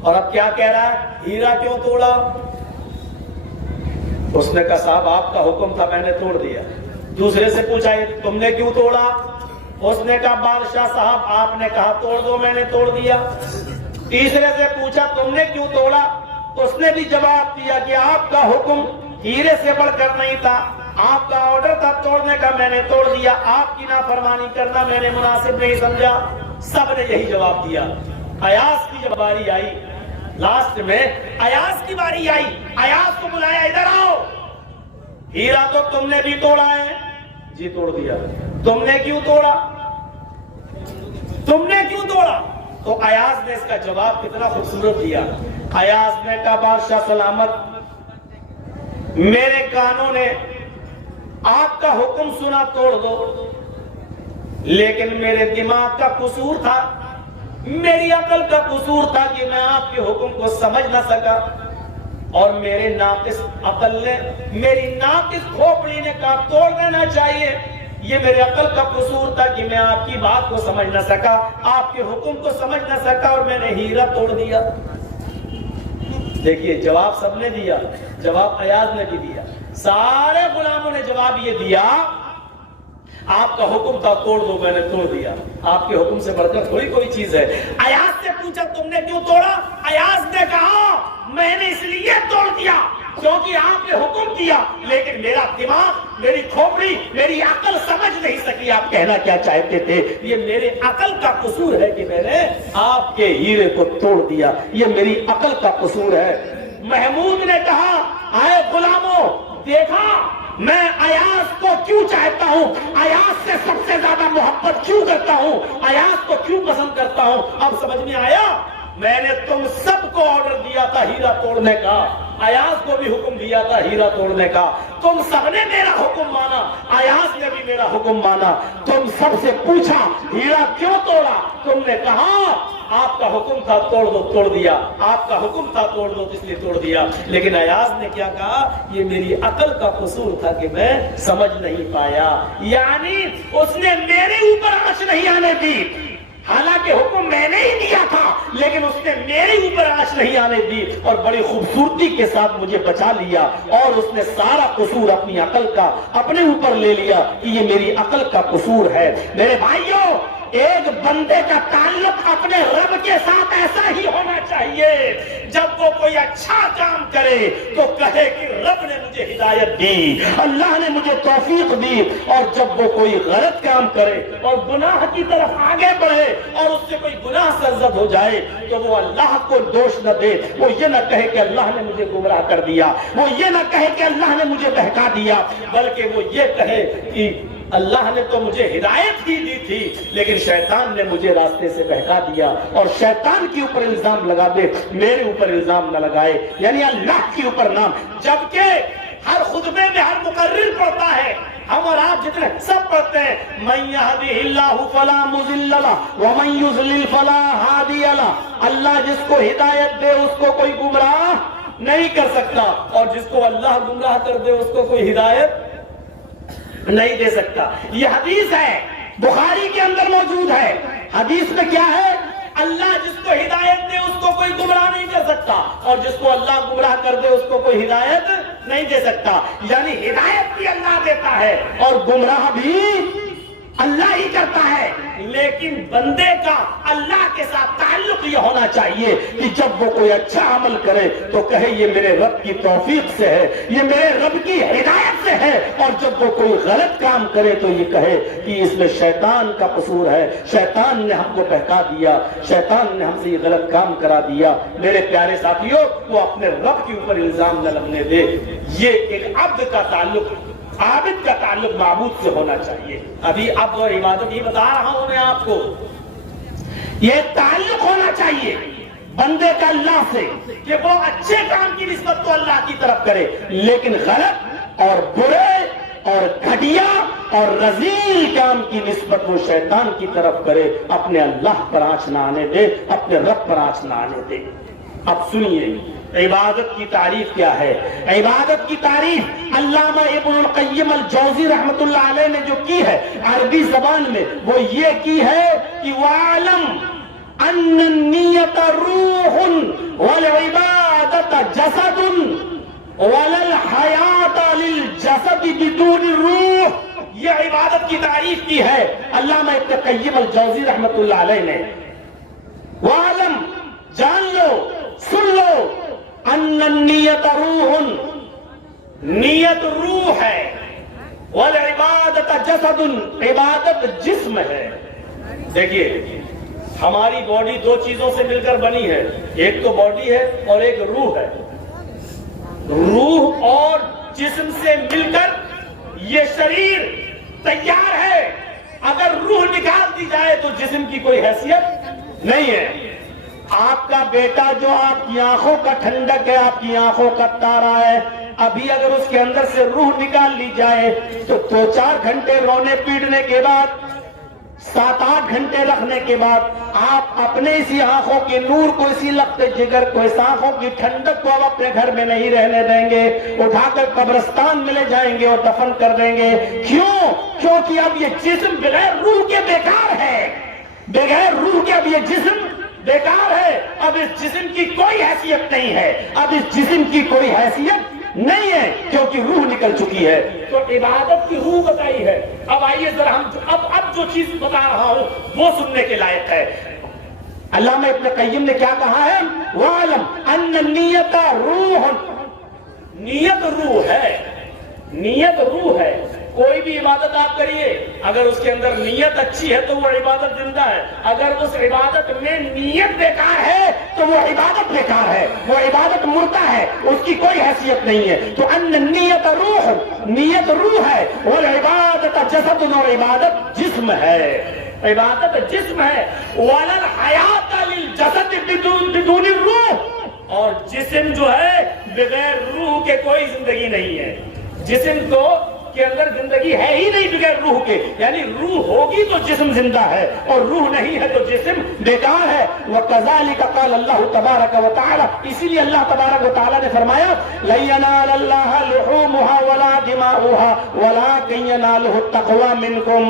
اور اب کیا کہہ رہا ہے, ہیرا کیوں توڑا؟ اس نے کہا صاحب آپ کا حکم تھا میں نے توڑ دیا. دوسرے سے پوچھا یہ تم نے کیوں توڑا؟ اس نے کہا بادشاہ صاحب آپ نے کہا توڑ دو میں نے توڑ دیا۔ تیسرے سے پوچھا تم نے کیوں توڑا؟ اس نے بھی جواب دیا کہ آپ کا حکم ہیرے سے بڑھ کر نہیں تھا، آپ کا آرڈر تھا توڑنے کا، میں نے توڑ دیا، آپ کی نافرمانی کرنا میں نے مناسب نہیں سمجھا۔ سب نے یہی جواب دیا۔ ایاس کی جب باری آئی، لاسٹ میں ایاس کی باری آئی، ایاس کو بلایا ادھر آؤ، ہیرا تو تم نے بھی توڑا ہے؟ جی توڑ دیا۔ تم نے کیوں توڑا؟ تم نے کیوں توڑا؟ تو ایاس نے اس کا جواب کتنا خوبصورت دیا۔ ایاس نے کہا بادشاہ سلامت، میرے کانوں نے آپ کا حکم سنا توڑ دو، لیکن میرے دماغ کا قصور تھا، میری عقل کا قصور تھا کہ میں آپ کے حکم کو سمجھ نہ سکا، اور میرے ناقص عقل نے، میری ناقص کھوپڑی نے کہا توڑ دینا چاہیے، یہ میرے عقل کا قصور تھا کہ میں آپ کی بات کو سمجھ نہ سکا، آپ کے حکم کو سمجھ نہ سکا، اور میں نے ہیرا توڑ دیا۔ دیکھیے جواب سب نے دیا، جواب ایاز نے بھی دیا، سارے غلاموں نے جواب یہ دیا آپ کا حکم تھا توڑ دو، میں نے توڑ دیا، آپ کے حکم سے بڑھ کر تھوڑی کوئی چیز ہے۔ ایاز سے پوچھا تم نے کیوں توڑا؟ ایاز نے کہا میں نے اس لیے توڑ دیا کیونکہ آپ نے حکم دیا، لیکن میرا دماغ، میری کھوپڑی، میری عقل سمجھ نہیں سکی آپ کہنا کیا چاہتے تھے، یہ میرے عقل کا قصور ہے کہ میں نے آپ کے ہیرے کو توڑ دیا، یہ میری عقل کا قصور ہے۔ محمود نے کہا آئے غلاموں، دیکھا میں ایاز کو کیوں چاہتا ہوں، ایاز سے سب سے زیادہ محبت کیوں کرتا ہوں، ایاز کو کیوں پسند کرتا ہوں، اب سمجھ میں آیا؟ میں نے تم سب کو آرڈر دیا تھا ہیرا توڑنے کا، ایاز کو بھی حکم دیا تھا ہیرا توڑنے کا، تم سب نے میرا حکم مانا، ایاز نے بھی میرا حکم مانا، تم سب سے پوچھا ہیرا کیوں توڑا، تم نے کہا آپ کا حکم تھا توڑ دو، توڑ دیا، آپ کا حکم تھا توڑ دو اس لیے توڑ دیا، لیکن ایاز نے کیا کہا یہ میری عقل کا قصور تھا کہ میں سمجھ نہیں پایا، یعنی اس نے میرے اوپر آنچ نہیں آنے دی، حالانکہ حکم میں نے ہی دیا تھا، لیکن اس نے میرے اوپر آنچ نہیں آنے دی اور بڑی خوبصورتی کے ساتھ مجھے بچا لیا، اور اس نے سارا قصور اپنی عقل کا اپنے اوپر لے لیا کہ یہ میری عقل کا قصور ہے۔ میرے بھائیوں، ایک بندے کا تعلق اپنے رب کے ساتھ ایسا ہی ہونا چاہیے، جب وہ کوئی اچھا کام کرے تو کہے کہ رب نے مجھے ہدایت دی، اللہ نے مجھے توفیق دی، اور جب وہ کوئی غلط کام کرے اور گناہ کی طرف آگے بڑھے اور اس سے کوئی گناہ سرزد ہو جائے تو وہ اللہ کو دوش نہ دے، وہ یہ نہ کہے کہ اللہ نے مجھے گمراہ کر دیا، وہ یہ نہ کہے کہ اللہ نے مجھے بہکا دیا، بلکہ وہ یہ کہے کہ اللہ نے تو مجھے ہدایت ہی دی تھی لیکن شیطان نے مجھے راستے سے بہکا دیا، اور شیطان کے اوپر الزام لگا دے، میرے اوپر الزام نہ لگائے، یعنی اللہ کے اوپر نام۔ جبکہ ہر خطبے میں ہر مقرر پڑھتا ہے، ہم اور آپ جتنے سب پڑھتے ہیں من یہدہ اللہ فلا مضل لہ ومن یضلل فلا ہادی لہ، اللہ جس کو ہدایت دے اس کو کوئی گمراہ نہیں کر سکتا، اور جس کو اللہ گمراہ کر دے اس کو کوئی ہدایت نہیں دے سکتا۔ یہ حدیث ہے، بخاری کے اندر موجود ہے، حدیث میں کیا ہے؟ اللہ جس کو ہدایت دے اس کو کوئی گمراہ نہیں کر سکتا، اور جس کو اللہ گمراہ کر دے اس کو کوئی ہدایت نہیں دے سکتا، یعنی ہدایت بھی اللہ دیتا ہے اور گمراہ بھی اللہ ہی کرتا ہے، لیکن بندے کا اللہ کے ساتھ تعلق یہ ہونا چاہیے کہ جب وہ کوئی اچھا عمل کرے تو کہے یہ میرے رب کی توفیق سے ہے، یہ میرے رب کی ہدایت سے ہے، اور جب وہ کوئی غلط کام کرے تو یہ کہے کہ اس میں شیطان کا قصور ہے، شیطان نے ہم کو بہکا دیا، شیطان نے ہم سے یہ غلط کام کرا دیا۔ میرے پیارے ساتھیوں، وہ اپنے رب کے اوپر الزام نہ لگنے دے۔ یہ ایک عبد کا تعلق، عابد کا تعلق معبود سے ہونا چاہیے۔ ابھی عبد اور عبادت یہ بتا رہا ہوں میں آپ کو، یہ تعلق ہونا چاہیے بندے کا اللہ سے کہ وہ اچھے کام کی نسبت تو اللہ کی طرف کرے، لیکن غلط اور برے اور گھٹیا اور رذیل کام کی نسبت وہ شیطان کی طرف کرے، اپنے اللہ پر آنچ نہ آنے دے، اپنے رب پر آنچ نہ آنے دے۔ اب سنیے عبادت کی تعریف کیا ہے۔ عبادت کی تعریف علامہ ابن القیم الجوزی رحمت اللہ علیہ نے جو کی ہے عربی زبان میں، وہ یہ کی ہے کہ وَعَلَمْ أَنَّ النِّيَّةَ رُوحٌ وَالْعِبَادَةَ جَسَدٌ وَلَا الْحَيَاةَ لِلْجَسَدِ بِدُونِ الرُّوحِ۔ یہ عبادت کی تعریف کی ہے علامہ ابن قیم الجوزی رحمت اللہ علیہ نے. وعلم، جان لو، سن لو، ان النیت روح، نیت روح ہے، والعبادت جسد، عبادت جسم ہے. دیکھیے ہماری باڈی دو چیزوں سے مل کر بنی ہے، ایک تو باڈی ہے اور ایک روح ہے. روح اور جسم سے مل کر یہ شریر تیار ہے. اگر روح نکال دی جائے تو جسم کی کوئی حیثیت نہیں ہے. آپ کا بیٹا جو آپ کی آنکھوں کا ٹھنڈک ہے، آپ کی آنکھوں کا تارا ہے، ابھی اگر اس کے اندر سے روح نکال لی جائے تو 2-4 گھنٹے رونے پیٹنے کے بعد، 7-8 گھنٹے رکھنے کے بعد آپ اپنے اسی آنکھوں کے نور کو، اسی لخت جگر کو، اس آنکھوں کی ٹھنڈک کو آپ اپنے گھر میں نہیں رہنے دیں گے. اٹھا کر قبرستان میں لے جائیں گے اور دفن کر دیں گے. کیوں؟ کیونکہ اب یہ جسم بغیر روح کے بیکار ہے. بغیر روح کے اب یہ جسم بیکار ہے. اب اس جسم کی کوئی حیثیت نہیں ہے. اب اس جسم کی کوئی حیثیت نہیں ہے کیونکہ روح نکل چکی ہے. تو عبادت کی روح بتائی ہے. اب آئیے ذرا ہم اب جو چیز بتا رہا ہوں وہ سننے کے لائق ہے. علامہ ابن قیم نے کیا کہا ہے؟ وَعَلَمْ أَنَّ النِّيَّةَ رُوحٌ، نیت روح ہے. نیت روح ہے. کوئی بھی عبادت آپ کریے، اگر اس کے اندر نیت اچھی ہے تو وہ عبادت زندہ ہے. اگر اس عبادت میں نیت بیکار ہے تو وہ عبادت بیکار ہے، وہ عبادت مردہ ہے، اس کی کوئی حیثیت نہیں ہے. تو ان نیت روح، نیت روح ہے، اور عبادت جسد، اور عبادت جسم ہے. عبادت جسم ہے. وَلَا الْحَيَاةَ لِلْجَسَدِ بِدُونِ الروح، اور جسم جو ہے بغیر روح کے کوئی زندگی نہیں ہے. جسم کو کے اندر زندگی ہے ہی نہیں بغیر روح کے. یعنی روح ہوگی تو جسم زندہ ہے، اور روح نہیں ہے تو جسم بیکار ہے. وَكَذَلِكَ قَالَ اللَّهُ تَبَارَكَ وَتَعَالَى، اسی لیے اللہ تبارک و تعالیٰ نے فرمایا لَن يَنَالَ اللَّهَ لُحُومُهَا وَلَا دِمَاؤُهَا وَلَكِنْ يَنَالُهُ التَّقْوَى مِنْكُمْ.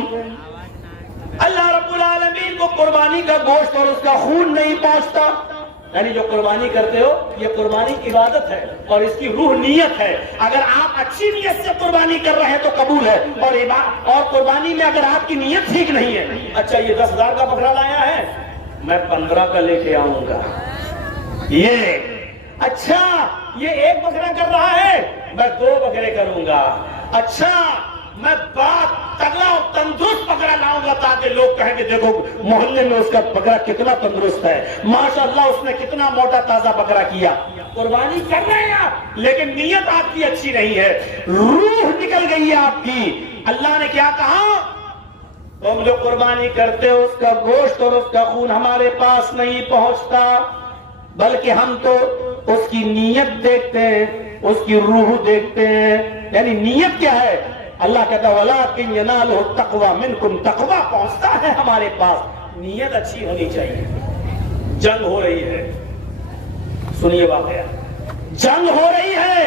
اللہ رب العالمین کو قربانی کا گوشت اور اس کا خون نہیں پہنچتا. یعنی جو قربانی کرتے ہو یہ قربانی عبادت ہے اور اس کی روح نیت ہے. اگر آپ اچھی نیت سے قربانی کر رہے ہیں تو قبول ہے. اور قربانی میں اگر آپ کی نیت ٹھیک نہیں ہے، اچھا یہ 10,000 کا بکرا لایا ہے، میں 15 کا لے کے آؤں گا. یہ اچھا یہ ایک بکرا کر رہا ہے، میں 2 بکرے کروں گا. اچھا میں بات تگڑا اور تندرست بکرا لاؤں گا تاکہ لوگ کہیں کہ دیکھو محلے میں اس کا بکرا کتنا تندرست ہے، ماشاءاللہ اس نے کتنا موٹا تازہ بکرا کیا. قربانی کر رہے ہیں آپ لیکن نیت آپ کی اچھی نہیں ہے، روح نکل گئی ہے آپ کی. اللہ نے کیا کہا؟ تم جو قربانی کرتے ہو اس کا گوشت اور اس کا خون ہمارے پاس نہیں پہنچتا، بلکہ ہم تو اس کی نیت دیکھتے ہیں، اس کی روح دیکھتے ہیں. یعنی نیت کیا ہے؟ اللہ کہتا ہے وَلَٰكِنْ يَنَالُهُ التَّقْوَى مِنْكُمْ، تقویٰ پہنچتا ہے ہمارے پاس. نیت اچھی ہونی چاہیے. جنگ ہو رہی ہے، سنیے واقعہ. جنگ ہو رہی ہے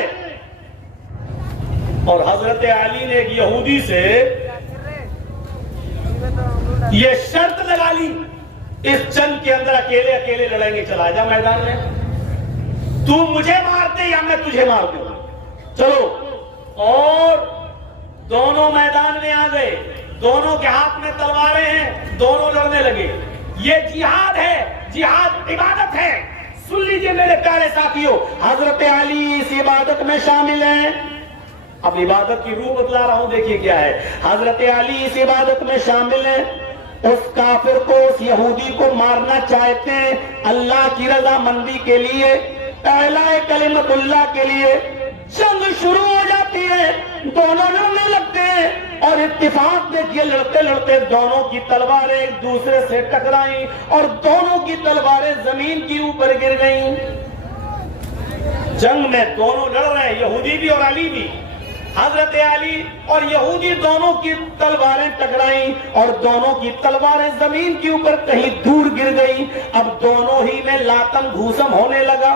اور حضرت علی نے ایک یہودی سے یہ شرط لگا لی، اس جنگ کے اندر اکیلے لڑیں گے، چلا جا میدان میں، تو مجھے مار دے یا میں تجھے مار دوں. چلو. اور دونوں میدان میں آ گئے، دونوں کے ہاتھ میں تلواریں ہیں، دونوں لڑنے لگے. یہ جہاد ہے، جہاد عبادت ہے. سن لیجئے میرے پیارے ساتھیوں، حضرت علی اس عبادت میں شامل ہیں. اب عبادت کی روح بتلا رہا ہوں، دیکھیے کیا ہے. حضرت علی اس عبادت میں شامل ہیں. اس کافر کو، اس یہودی کو مارنا چاہتے ہیں اللہ کی رضا مندی کے لیے، اعلاء کلمت اللہ کے لیے. جنگ شروع ہو جاتی ہے، دونوں لڑنے لگتے ہیں اور اتفاق دیکھیے لڑتے لڑتے دونوں کی تلواریں ایک دوسرے سے ٹکرائیں اور دونوں کی تلواریں زمین کی اوپر گر گئیں. جنگ میں دونوں لڑ رہے ہیں، یہودی بھی اور علی بھی. حضرت علی اور یہودی دونوں کی تلواریں ٹکرائیں اور دونوں کی تلواریں زمین کے اوپر کہیں دور گر گئی. اب دونوں ہی میں لاتم گھوسم ہونے لگا،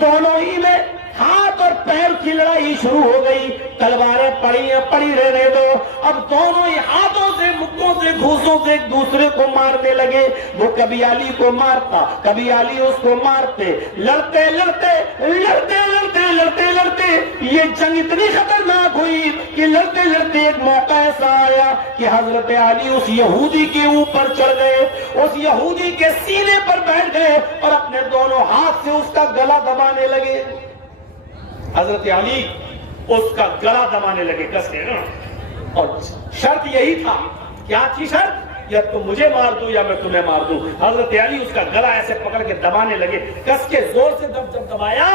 دونوں ہی میں ہاتھ اور پیر کی لڑائی شروع ہو گئی. تلواریں پڑی رہنے دو. اب دونوں ہی ہاتھوں سے، مکوں سے، گھوسوں سے ایک دوسرے کو مارنے لگے. وہ کبھی علی کو مارتا، کبھی علی اس کو مارتے. لڑتے لڑتے لڑتے لڑتے لڑتے لڑتے یہ جنگ اتنی خطرناک ہوئی کہ لڑتے لڑتے ایک موقع ایسا آیا کہ حضرت علی اس یہودی کے اوپر چڑھ گئے، اس یہودی کے سینے پر بیٹھ گئے اور اپنے دونوں ہاتھ سے اس کا گلا دبانے لگے۔ حضرت علی اس کا گلا دبانے لگے کس کے، اور شرط یہی تھا، کیا تھی شرط؟ یا تم مجھے مار دو یا میں تمہیں مار دوں۔ حضرت علی اس کا گلا ایسے پکڑ کے دبانے لگے، کس کے زور سے جب دبایا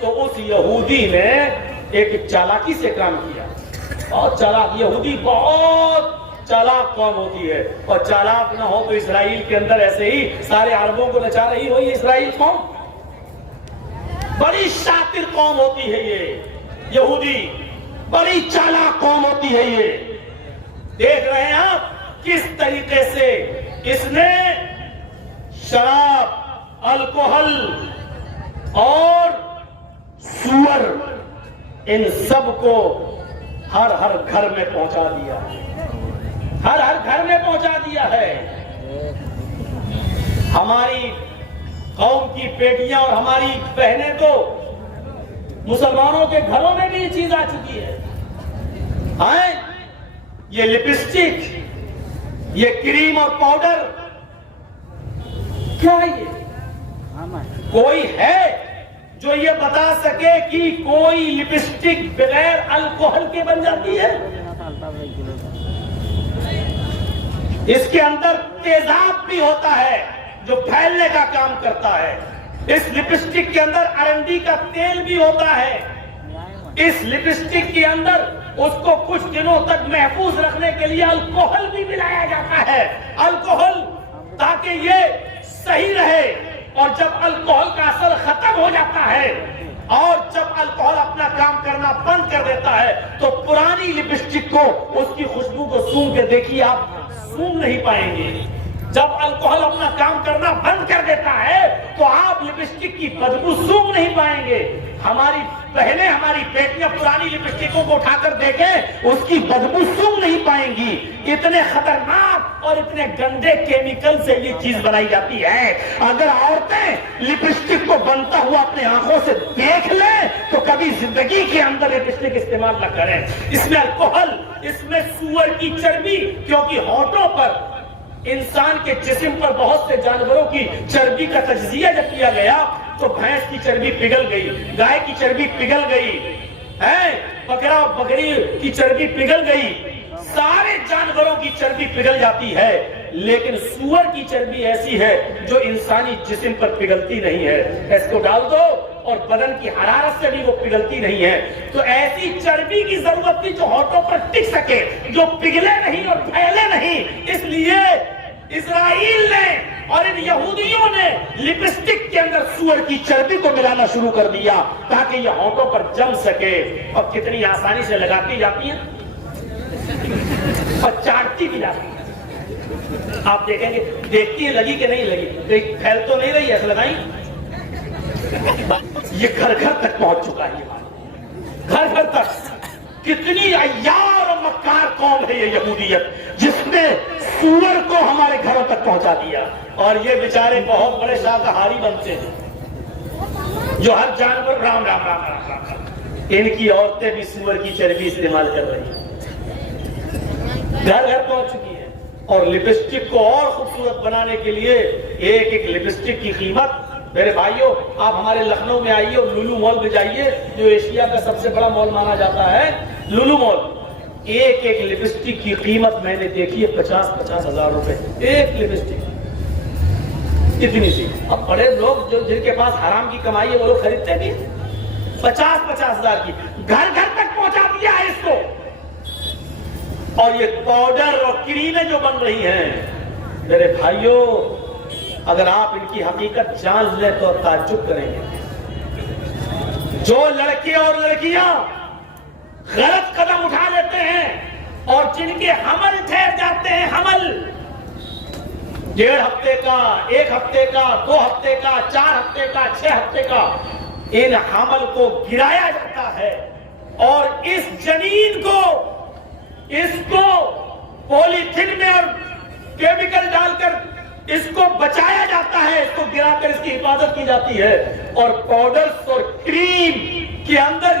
تو اس یہودی نے ایک چالاکی سے کام کیا، اور چالاک یہودی بہت چالاک قوم ہوتی ہے، اور چالاک نہ ہو تو اسرائیل کے اندر ایسے ہی سارے عربوں کو نچا رہی ہو یہ اسرائیل قوم، بڑی شاطر قوم ہوتی ہے یہ یہودی، بڑی چالاک قوم ہوتی ہے یہ۔ دیکھ رہے ہیں آپ کس طریقے سے اس نے شراب، الکوہل اور سور ان سب کو ہر گھر میں پہنچا دیا، ہر گھر میں پہنچا دیا ہے۔ ہماری قوم کی بیٹیاں اور ہماری بہنیں تو مسلمانوں کے گھروں میں بھی یہ چیز آ چکی ہے۔ یہ لپسٹک، یہ کریم اور پاؤڈر، کیا یہ کوئی ہے جو یہ بتا سکے کہ کوئی لپسٹک بغیر الکوہل کے بن جاتی ہے؟ اس کے اندر تیزاب بھی ہوتا ہے جو پھیلنے کا کام کرتا ہے، اس لپسٹک کے اندر ارنڈی کا تیل بھی ہوتا ہے، اس لپسٹک کے اندر اس کو کچھ دنوں تک محفوظ رکھنے کے لیے الکوہل بھی ملایا جاتا ہے، الکوہل، تاکہ یہ صحیح رہے۔ اور جب الکوہل کا اثر ختم ہو جاتا ہے اور جب الکوہل اپنا کام کرنا بند کر دیتا ہے تو پرانی لپسٹک کو، اس کی خوشبو کو سونگھ کے دیکھیے، آپ سونگھ نہیں پائیں گے۔ جب الکوہل اپنا کام کرنا بند کر دیتا ہے تو آپ لپسٹک کی بدبو سونگھ نہیں پائیں گے۔ ہماری بہنیں، ہماری بیٹیاں پرانی لپسٹکوں کو اٹھا کر دیکھیں، اس کی بدبو سونگھ نہیں پائیں گی۔ اتنے خطرناک اور اتنے گندے کیمیکل سے یہ چیز بنائی جاتی ہے۔ اگر عورتیں لپسٹک کو بنتا ہوا اپنے آنکھوں سے دیکھ لیں تو کبھی زندگی کے اندر لپسٹک استعمال نہ کریں۔ اس میں الکوہل، اس میں سور کی چربی، کیونکہ ہونٹوں پر، انسان کے جسم پر بہت سے جانوروں کی چربی کا تجزیہ جب کیا گیا تو بھینس کی چربی پگھل گئی، گائے کی چربی پگھل گئی، بکرا بکری کی چربی پگھل گئی، سارے جانوروں کی چربی پگھل جاتی ہے، لیکن سور کی چربی ایسی ہے جو انسانی جسم پر پگھلتی نہیں ہے۔ اس کو ڈال دو اور بدن کی حرارت سے بھی وہ پگھلتی نہیں ہے۔ تو ایسی چربی کی ضرورت تھی جو ہونٹوں پر ٹک سکے، جو پگھلے نہیں اور پھیلے نہیں۔ اس لیے اسرائیل نے اور ان یہودیوں نے لپسٹک کے اندر سور کی چربی کو ملانا شروع کر دیا تاکہ یہ ہونٹوں پر جم سکے۔ اب کتنی آسانی سے لگاتی جاتی ہیں اور چاٹتی بھی جاتی ہیں۔ آپ دیکھیں گے، دیکھتی ہیں لگی کہ نہیں لگی، پھیل تو نہیں رہی، ایسے لگائیں، یہ گھر گھر تک پہنچ چکا ہے، یہ گھر گھر تک۔ کتنی عیار اور مکار قوم ہے یہ یہودیت، جس نے سور کو ہمارے گھروں تک پہنچا دیا۔ اور یہ بیچارے بہت بڑے شاکاہاری بنتے ہیں جو ہر جانور رام رام رام رام رام، ان کی عورتیں بھی سور کی چربی استعمال کر رہی ہیں، گھر گھر پہنچ چکی ہے۔ اور لپسٹک کو اور خوبصورت بنانے کے لیے ایک ایک لپسٹک کی قیمت، میرے بھائیوں آپ ہمارے لکھنؤ میں آئیے اور لولو مال میں جائیے جو ایشیا کا سب سے بڑا مال مانا جاتا ہے، لولو مال، ایک ایک لپسٹک کی قیمت میں نے دیکھی ہے 50-50 ہزار روپے ایک لپسٹک، اتنی سی۔ اب بڑے لوگ جو جن کے پاس حرام کی کمائی ہے وہ لوگ خریدتے بھی 50-50 ہزار کی، گھر گھر تک پہنچا دیا ہے اس کو۔ اور یہ پاؤڈر اور کریمیں جو بن رہی ہیں، میرے بھائیوں اگر آپ ان کی حقیقت جان لیں تو تعجب کریں گے۔ جو لڑکے اور لڑکیاں غلط قدم اٹھا لیتے ہیں اور جن کے حمل ٹھہر جاتے ہیں، حمل 1.5 ہفتے کا، 1 ہفتے کا، 2 ہفتے کا، 4 ہفتے کا، 6 ہفتے کا، ان حمل کو گرایا جاتا ہے اور اس جنین کو، اس کو پولیتھین میں اور کیمیکل ڈال کر اس کو بچایا جاتا ہے، اس کو گرا کر اس کی حفاظت کی جاتی ہے، اور پاؤڈرز اور کریم کے اندر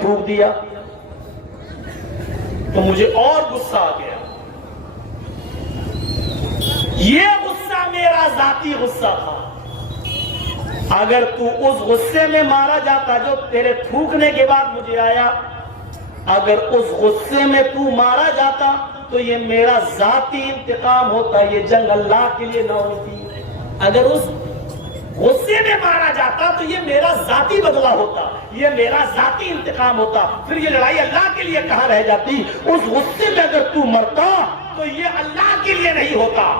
تھوک دیا تو مجھے اور غصہ آ گیا. یہ غصہ میرا ذاتی غصہ تھا. اگر تو اس غصے میں مارا جاتا جو تیرے تھوکنے کے بعد مجھے آیا، اگر اس غصے میں تو مارا جاتا تو یہ میرا ذاتی انتقام ہوتا، یہ جنگ اللہ کے لیے نہ ہوتی. اگر اس غصے میں مارا جاتا تو یہ میرا ذاتی بدلہ ہوتا، یہ میرا ذاتی انتقام ہوتا، پھر یہ لڑائی اللہ کے لیے کہاں رہ جاتی. اس غصے میں اگر تو مرتا تو یہ اللہ کے لیے نہیں ہوتا.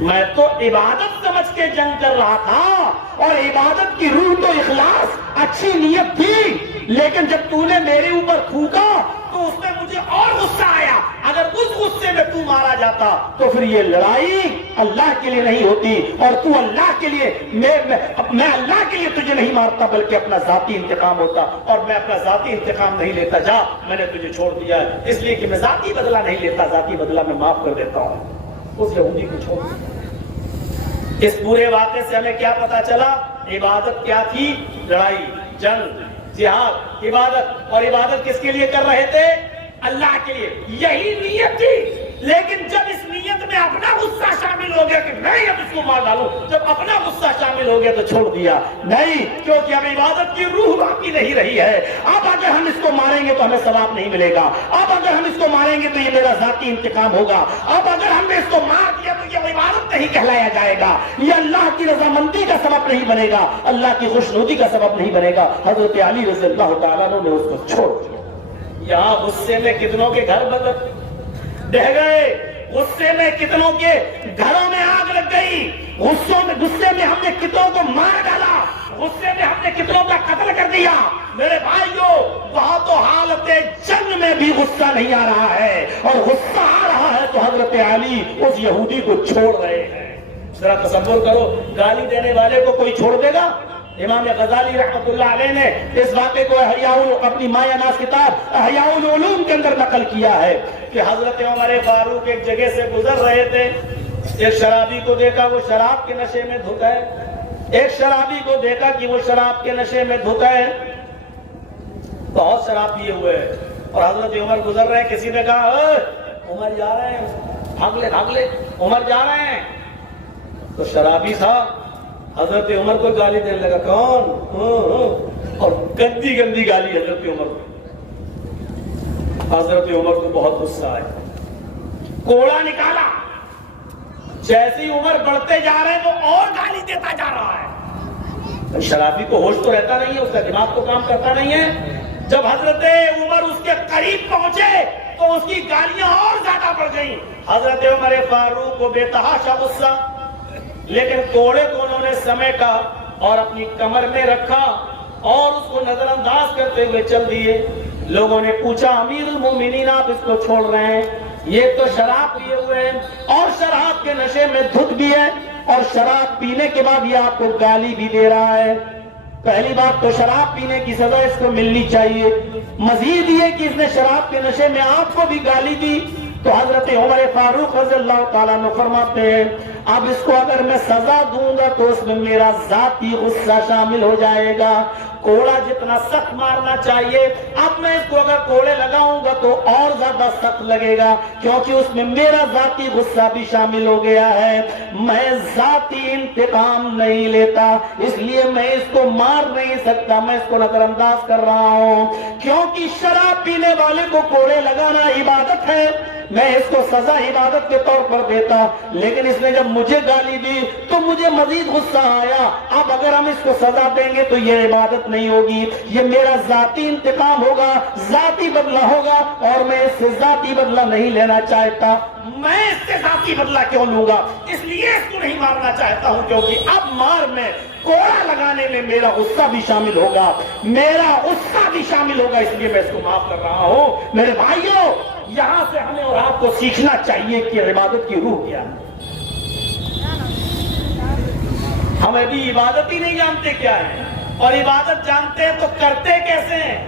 میں تو عبادت سمجھ کے جنگ کر رہا تھا، اور عبادت کی روح تو اخلاص، اچھی نیت تھی. لیکن جب تو نے میرے اوپر تھوکا تو اس میں مجھے اور غصہ آیا. اگر اس غصے میں تو مارا جاتا تو پھر یہ لڑائی اللہ کے لیے نہیں ہوتی، اور تو اللہ کے لیے، میں اللہ کے لیے تجھے نہیں مارتا بلکہ اپنا ذاتی انتقام ہوتا. اور میں اپنا ذاتی انتقام نہیں لیتا. جا، میں نے تجھے چھوڑ دیا ہے اس لیے کہ میں ذاتی بدلہ نہیں لیتا، ذاتی بدلہ میں معاف کر دیتا ہوں. اس یہودی کو چھوڑ دیا. اس پورے واقعے سے ہمیں کیا پتا چلا؟ عبادت کیا تھی؟ لڑائی، جنگ، جہاد، عبادت. اور عبادت کس کے لیے کر رہے تھے؟ اللہ کے لیے. یہی نیت تھی. لیکن جب اس نیت میں اپنا غصہ شامل ہو گیا کہ میں اب اس کو مار ڈالوں، جب اپنا غصہ شامل ہو گیا تو چھوڑ دیا. نہیں، کیونکہ اب عبادت کی روح باقی نہیں رہی ہے. اب اگر ہم اس کو ماریں گے تو ہمیں ثواب نہیں ملے گا. اب اگر ہم اس کو ماریں گے تو یہ میرا ذاتی انتقام ہوگا. اب اگر ہم نے اس کو مار دیا تو یہ عبادت نہیں کہلایا جائے گا، یہ اللہ کی رضامندی کا سبب نہیں بنے گا، اللہ کی خوشنودی کا سبب نہیں بنے گا. حضرت علی رضی اللہ تعالیٰ عنہ نے اس کو چھوڑ دیا. یہاں غصے میں کتنوں کے گھر ڈہ گئے، غصے میں کتنوں کے گھروں میں آگ لگ گئی، غصے میں ہم نے کتنوں کو مار ڈالا، غصے میں ہم نے کتنوں کا قتل کر دیا. میرے بھائیوں، وہاں تو حالت جنگ میں بھی غصہ نہیں آ رہا ہے، اور غصہ آ رہا ہے تو حضرت علی اس یہودی کو چھوڑ رہے ہیں. ذرا تصور کرو، گالی دینے والے کو کوئی چھوڑ دے گا؟ امام غزالی رحمۃ اللہ علیہ نے اس واقعے کو اپنی مایہ ناز کتاب احیاء العلوم کے اندر نقل کیا ہے کہ حضرت عمر فاروق ایک جگہ سے گزر رہے تھے. ایک شرابی کو دیکھا وہ شراب کے نشے میں دھتا ہے. ایک شرابی کو دیکھا کہ وہ شراب کے نشے میں دھتا ہے. بہت شراب پیے ہوئے ہیں اور حضرت عمر گزر رہے ہیں. کسی نے کہا عمر جا رہے ہیں، بھاگ لے عمر جا رہے ہیں. تو شرابی تھا، حضرت عمر کو گالی دینے لگا. کون؟ اور گندی گندی گالی حضرت عمر کو. حضرت عمر کو بہت غصہ آیا، کوڑا نکالا. جیسے ہی عمر بڑھتے جا رہے ہیں وہ اور گالی دیتا جا رہا ہے. شرابی کو ہوش تو رہتا نہیں ہے، اس کا دماغ تو کام کرتا نہیں ہے. جب حضرت عمر اس کے قریب پہنچے تو اس کی گالیاں اور زیادہ بڑھ گئیں. حضرت عمر فاروق کو بے تحاشا غصہ، لیکن کوڑے کو انہوں نے سمیٹا اور اپنی کمر میں رکھا اور اس کو نظر انداز کرتے ہوئے چل دیے. لوگوں نے پوچھا امیر المومنین آپ اس کو چھوڑ رہے ہیں؟ یہ تو شراب پیے ہوئے ہیں اور شراب کے نشے میں دھت بھی ہے، اور شراب پینے کے بعد یہ آپ کو گالی بھی دے رہا ہے. پہلی بات تو شراب پینے کی سزا اس کو ملنی چاہیے. مزید یہ کہ اس نے شراب کے نشے میں آپ کو بھی گالی دی. تو حضرت عمر فاروق رضی اللہ تعالیٰ عنہ فرماتے ہیں اب اس کو اگر میں سزا دوں گا تو اس میں میرا ذاتی غصہ شامل ہو جائے گا. کوڑا جتنا سخت مارنا چاہیے، اب میں اس کو اگر کوڑے لگاؤں گا تو اور زیادہ سخت لگے گا، کیونکہ اس میں میرا ذاتی غصہ بھی شامل ہو گیا ہے. میں ذاتی انتقام نہیں لیتا، اس لیے میں اس کو مار نہیں سکتا، میں اس کو نظر انداز کر رہا ہوں. کیونکہ شراب پینے والے کو کوڑے لگانا عبادت ہے، میں اس کو سزا عبادت کے طور پر دیتا. لیکن اس نے جب مجھے گالی دی تو مجھے مزید غصہ آیا. اب اگر ہم اس کو سزا دیں گے تو یہ عبادت نہیں ہوگی، یہ میرا ذاتی انتقام ہوگا، ذاتی بدلہ ہوگا، اور میں اس سے ذاتی بدلہ نہیں لینا چاہتا. میں اس سے ذاتی بدلہ کیوں لوں گا؟ اس لیے اس کو نہیں مارنا چاہتا ہوں کیونکہ اب مار میں کوڑا لگانے میں میرا غصہ بھی شامل ہوگا، میرا غصہ بھی شامل ہوگا، اس لیے میں اس کو معاف کر رہا ہوں. میرے بھائیوں، یہاں سے ہمیں اور آپ کو سیکھنا چاہیے کہ عبادت کی روح کیا ہے. ہم ابھی عبادت ہی نہیں جانتے کیا ہے، اور عبادت جانتے ہیں تو کرتے کیسے ہیں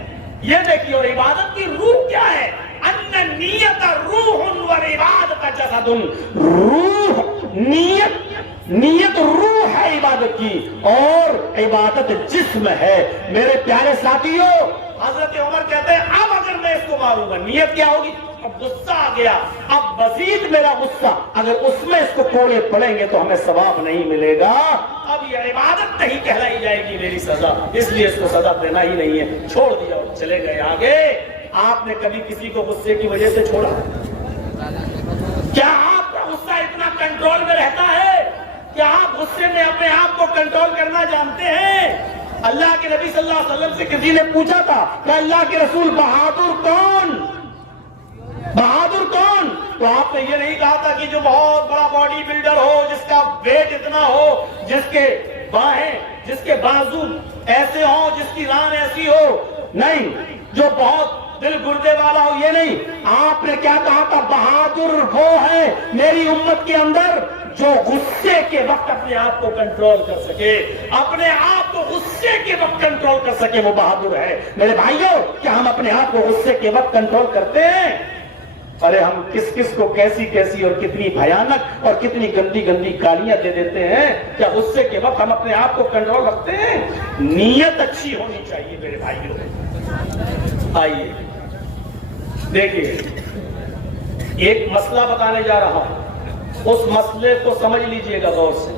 یہ دیکھیے. اور عبادت کی روح کیا ہے؟ ان نیت روح والعبادت جسد. روح، نیت نیت روح ہے عبادت کی اور عبادت جسم ہے. میرے پیارے ساتھیوں، حضرت عمر کہتے ہیں اب اگر میں اس کو ماروں گا نیت کیا ہوگی؟ اب غصہ آ گیا، اب مزید میرا غصہ، اگر اس میں اس کو کوڑے پڑیں گے تو ہمیں ثواب نہیں ملے گا، اب یہ عبادت نہیں کہلائی جائے گی میری سزا، اس لیے اس کو سزا دینا ہی نہیں ہے. چھوڑ دیا اور چلے گئے آگے. آپ نے کبھی کسی کو غصے کی وجہ سے چھوڑا؟ کیا آپ کا غصہ اتنا کنٹرول میں رہتا ہے؟ کیا آپ غصے میں اپنے آپ کو کنٹرول کرنا جانتے ہیں؟ اللہ کے نبی صلی اللہ علیہ وسلم سے کسی نے پوچھا تھا کہ اللہ کے رسول بہادر کون؟ بہادر کون؟ تو آپ نے یہ نہیں کہا تھا کہ جو بہت بڑا باڈی بلڈر ہو، جس کا ویٹ اتنا ہو، جس کے باہیں، جس کے بازو ایسے ہوں، جس کی ران ایسی ہو. نہیں، جو بہت دل گردے والا ہو، یہ نہیں. آپ نے کیا کہا تھا؟ بہادر وہ ہے میری امت کے اندر جو غصے کے وقت اپنے آپ کو کنٹرول کر سکے، اپنے آپ کو غصے کے وقت کنٹرول کر سکے، وہ بہادر ہے. میرے بھائیوں، کیا ہم اپنے آپ کو غصے کے وقت کنٹرول کرتے ہیں؟ ارے ہم کس کس کو کیسی کیسی اور کتنی بھیانک اور کتنی گندی گندی گالیاں دے دیتے ہیں. کیا غصے کے وقت ہم اپنے آپ کو کنٹرول رکھتے ہیں؟ نیت اچھی ہونی چاہیے میرے بھائیوں. آئیے دیکھیے، ایک مسئلہ بتانے جا رہا ہوں، اس مسئلے کو سمجھ لیجئے گا غور سے.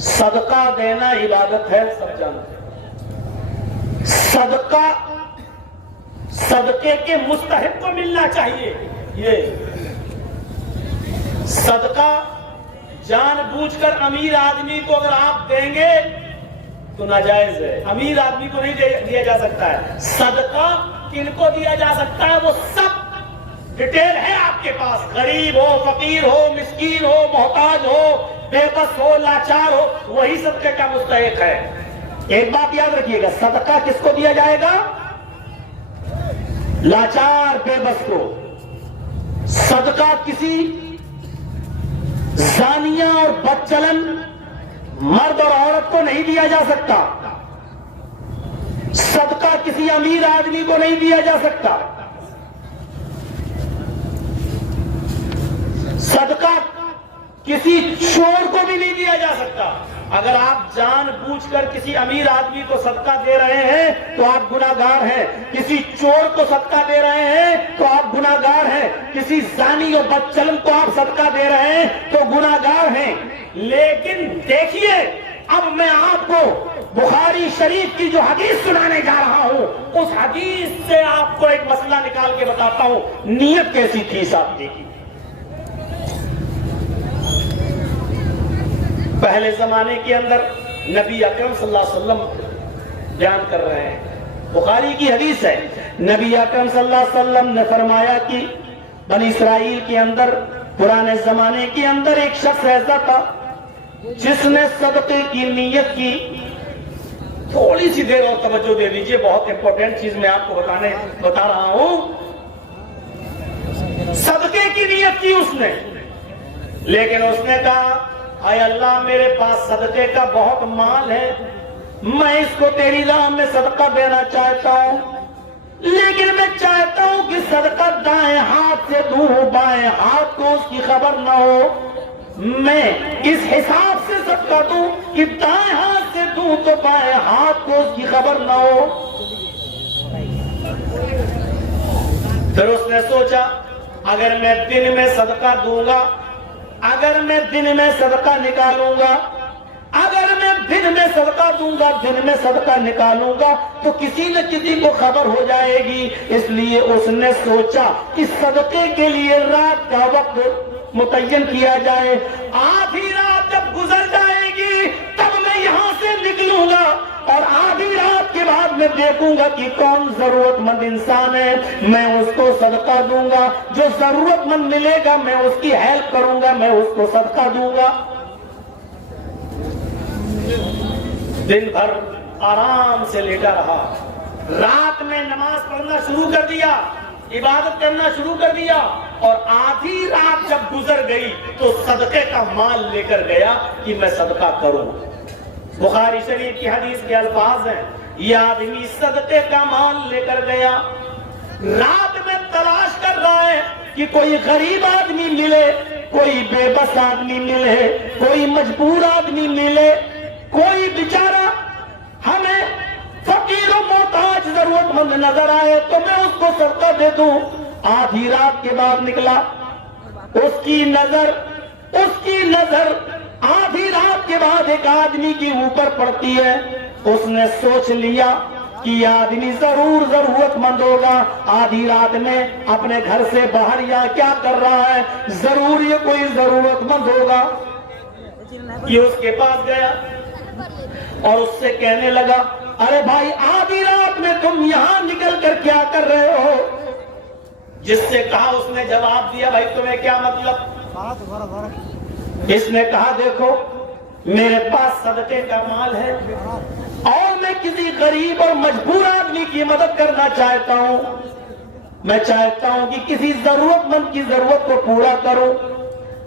صدقہ دینا عبادت ہے، سب جانتے ہیں. صدقے کے مستحق کو ملنا چاہیے. یہ صدقہ جان بوجھ کر امیر آدمی کو اگر آپ دیں گے تو ناجائز ہے. امیر آدمی کو نہیں دیا جا سکتا ہے. صدقہ کن کو دیا جا سکتا ہے؟ وہ سب ڈیٹیل ہے آپ کے پاس. غریب ہو، فقیر ہو، مسکین ہو، محتاج ہو، بے بس ہو، لاچار ہو، وہی صدقے کا مستحق ہے. ایک بات یاد رکھیے گا، صدقہ کس کو دیا جائے گا؟ لاچار بے بس کو. صدقہ کسی زانیہ اور بدچلن مرد اور عورت کو نہیں دیا جا سکتا. صدقہ کسی امیر آدمی کو نہیں دیا جا سکتا. صدقہ کسی چور کو بھی نہیں دیا جا سکتا. اگر آپ جان بوجھ کر کسی امیر آدمی کو صدقہ دے رہے ہیں تو آپ گناہگار ہیں. کسی چور کو صدقہ دے رہے ہیں تو آپ گناہگار ہیں. کسی زانی اور بدچلن کو آپ صدقہ دے رہے ہیں تو گناہگار ہیں. لیکن دیکھیے، اب میں آپ کو بخاری شریف کی جو حدیث سنانے جا رہا ہوں، اس حدیث سے آپ کو ایک مسئلہ نکال کے بتاتا ہوں. نیت کیسی تھی صاحب جی کی؟ پہلے زمانے کے اندر نبی اکرم صلی اللہ علیہ وسلم بیان کر رہے ہیں، بخاری کی حدیث ہے. نبی اکرم صلی اللہ علیہ وسلم نے فرمایا کہ بنی اسرائیل کے اندر پرانے زمانے کے اندر ایک شخص ایسا تھا جس نے صدقے کی نیت کی. تھوڑی سی دیر اور توجہ دے دیجئے، بہت امپورٹنٹ چیز میں آپ کو بتا رہا ہوں. صدقے کی نیت کی اس نے، لیکن اس نے کہا اے اللہ، میرے پاس صدقے کا بہت مال ہے، میں اس کو تیری راہ میں صدقہ دینا چاہتا ہوں، لیکن میں چاہتا ہوں کہ صدقہ دائیں ہاتھ سے دوں، بائیں ہاتھ کو اس کی خبر نہ ہو. میں اس حساب سے صدقہ دوں کہ دائیں ہاتھ سے دوں تو بائیں ہاتھ کو اس کی خبر نہ ہو. پھر اس نے سوچا اگر میں دن میں صدقہ دوں گا، اگر میں دن میں صدقہ نکالوں گا، اگر میں دن میں صدقہ دوں گا، دن میں صدقہ نکالوں گا تو کسی نہ کسی کو خبر ہو جائے گی. اس لیے اس نے سوچا کہ صدقے کے لیے رات کا وقت متعین کیا جائے. آدھی رات جب گزر جائے گی تب میں یہاں سے نکلوں گا اور آدھی رات کے بعد میں دیکھوں گا کہ کون ضرورت مند انسان ہے، میں اس کو صدقہ دوں گا. جو ضرورت مند ملے گا میں اس کی ہیلپ کروں گا، میں اس کو صدقہ دوں گا. دن بھر آرام سے لیٹا رہا، رات میں نماز پڑھنا شروع کر دیا، عبادت کرنا شروع کر دیا، اور آدھی رات جب گزر گئی تو صدقے کا مال لے کر گیا کہ میں صدقہ کروں. بخاری شریف کی حدیث کے الفاظ ہیں، یہ آدمی صدقے کا مال لے کر گیا، رات میں تلاش کر رہا ہے کہ کوئی غریب آدمی ملے، کوئی بے بس آدمی ملے، کوئی مجبور آدمی ملے، کوئی بیچارہ ہمیں فقیر و محتاج ضرورت مند نظر آئے تو میں اس کو صدقہ دے دوں۔ آدھی رات کے بعد نکلا، اس کی نظر آدھی رات کے بعد ایک آدمی کے اوپر پڑتی ہے۔ اس نے سوچ لیا کہ یہ آدمی ضرور ضرورت مند ہوگا، آدھی رات میں اپنے گھر سے باہر یا کیا کر رہا ہے، ضرور یہ کوئی ضرورت مند ہوگا۔ یہ اس کے پاس گیا اور اس سے کہنے لگا، ارے بھائی آدھی رات میں تم یہاں نکل کر کیا کر رہے ہو؟ جس سے کہا، اس نے جواب دیا، بھائی تمہیں کیا مطلب؟ اس نے کہا، دیکھو میرے پاس صدقے کا مال ہے اور میں کسی غریب اور مجبور آدمی کی مدد کرنا چاہتا ہوں، میں چاہتا ہوں کہ کسی ضرورت مند کی ضرورت کو پورا کروں۔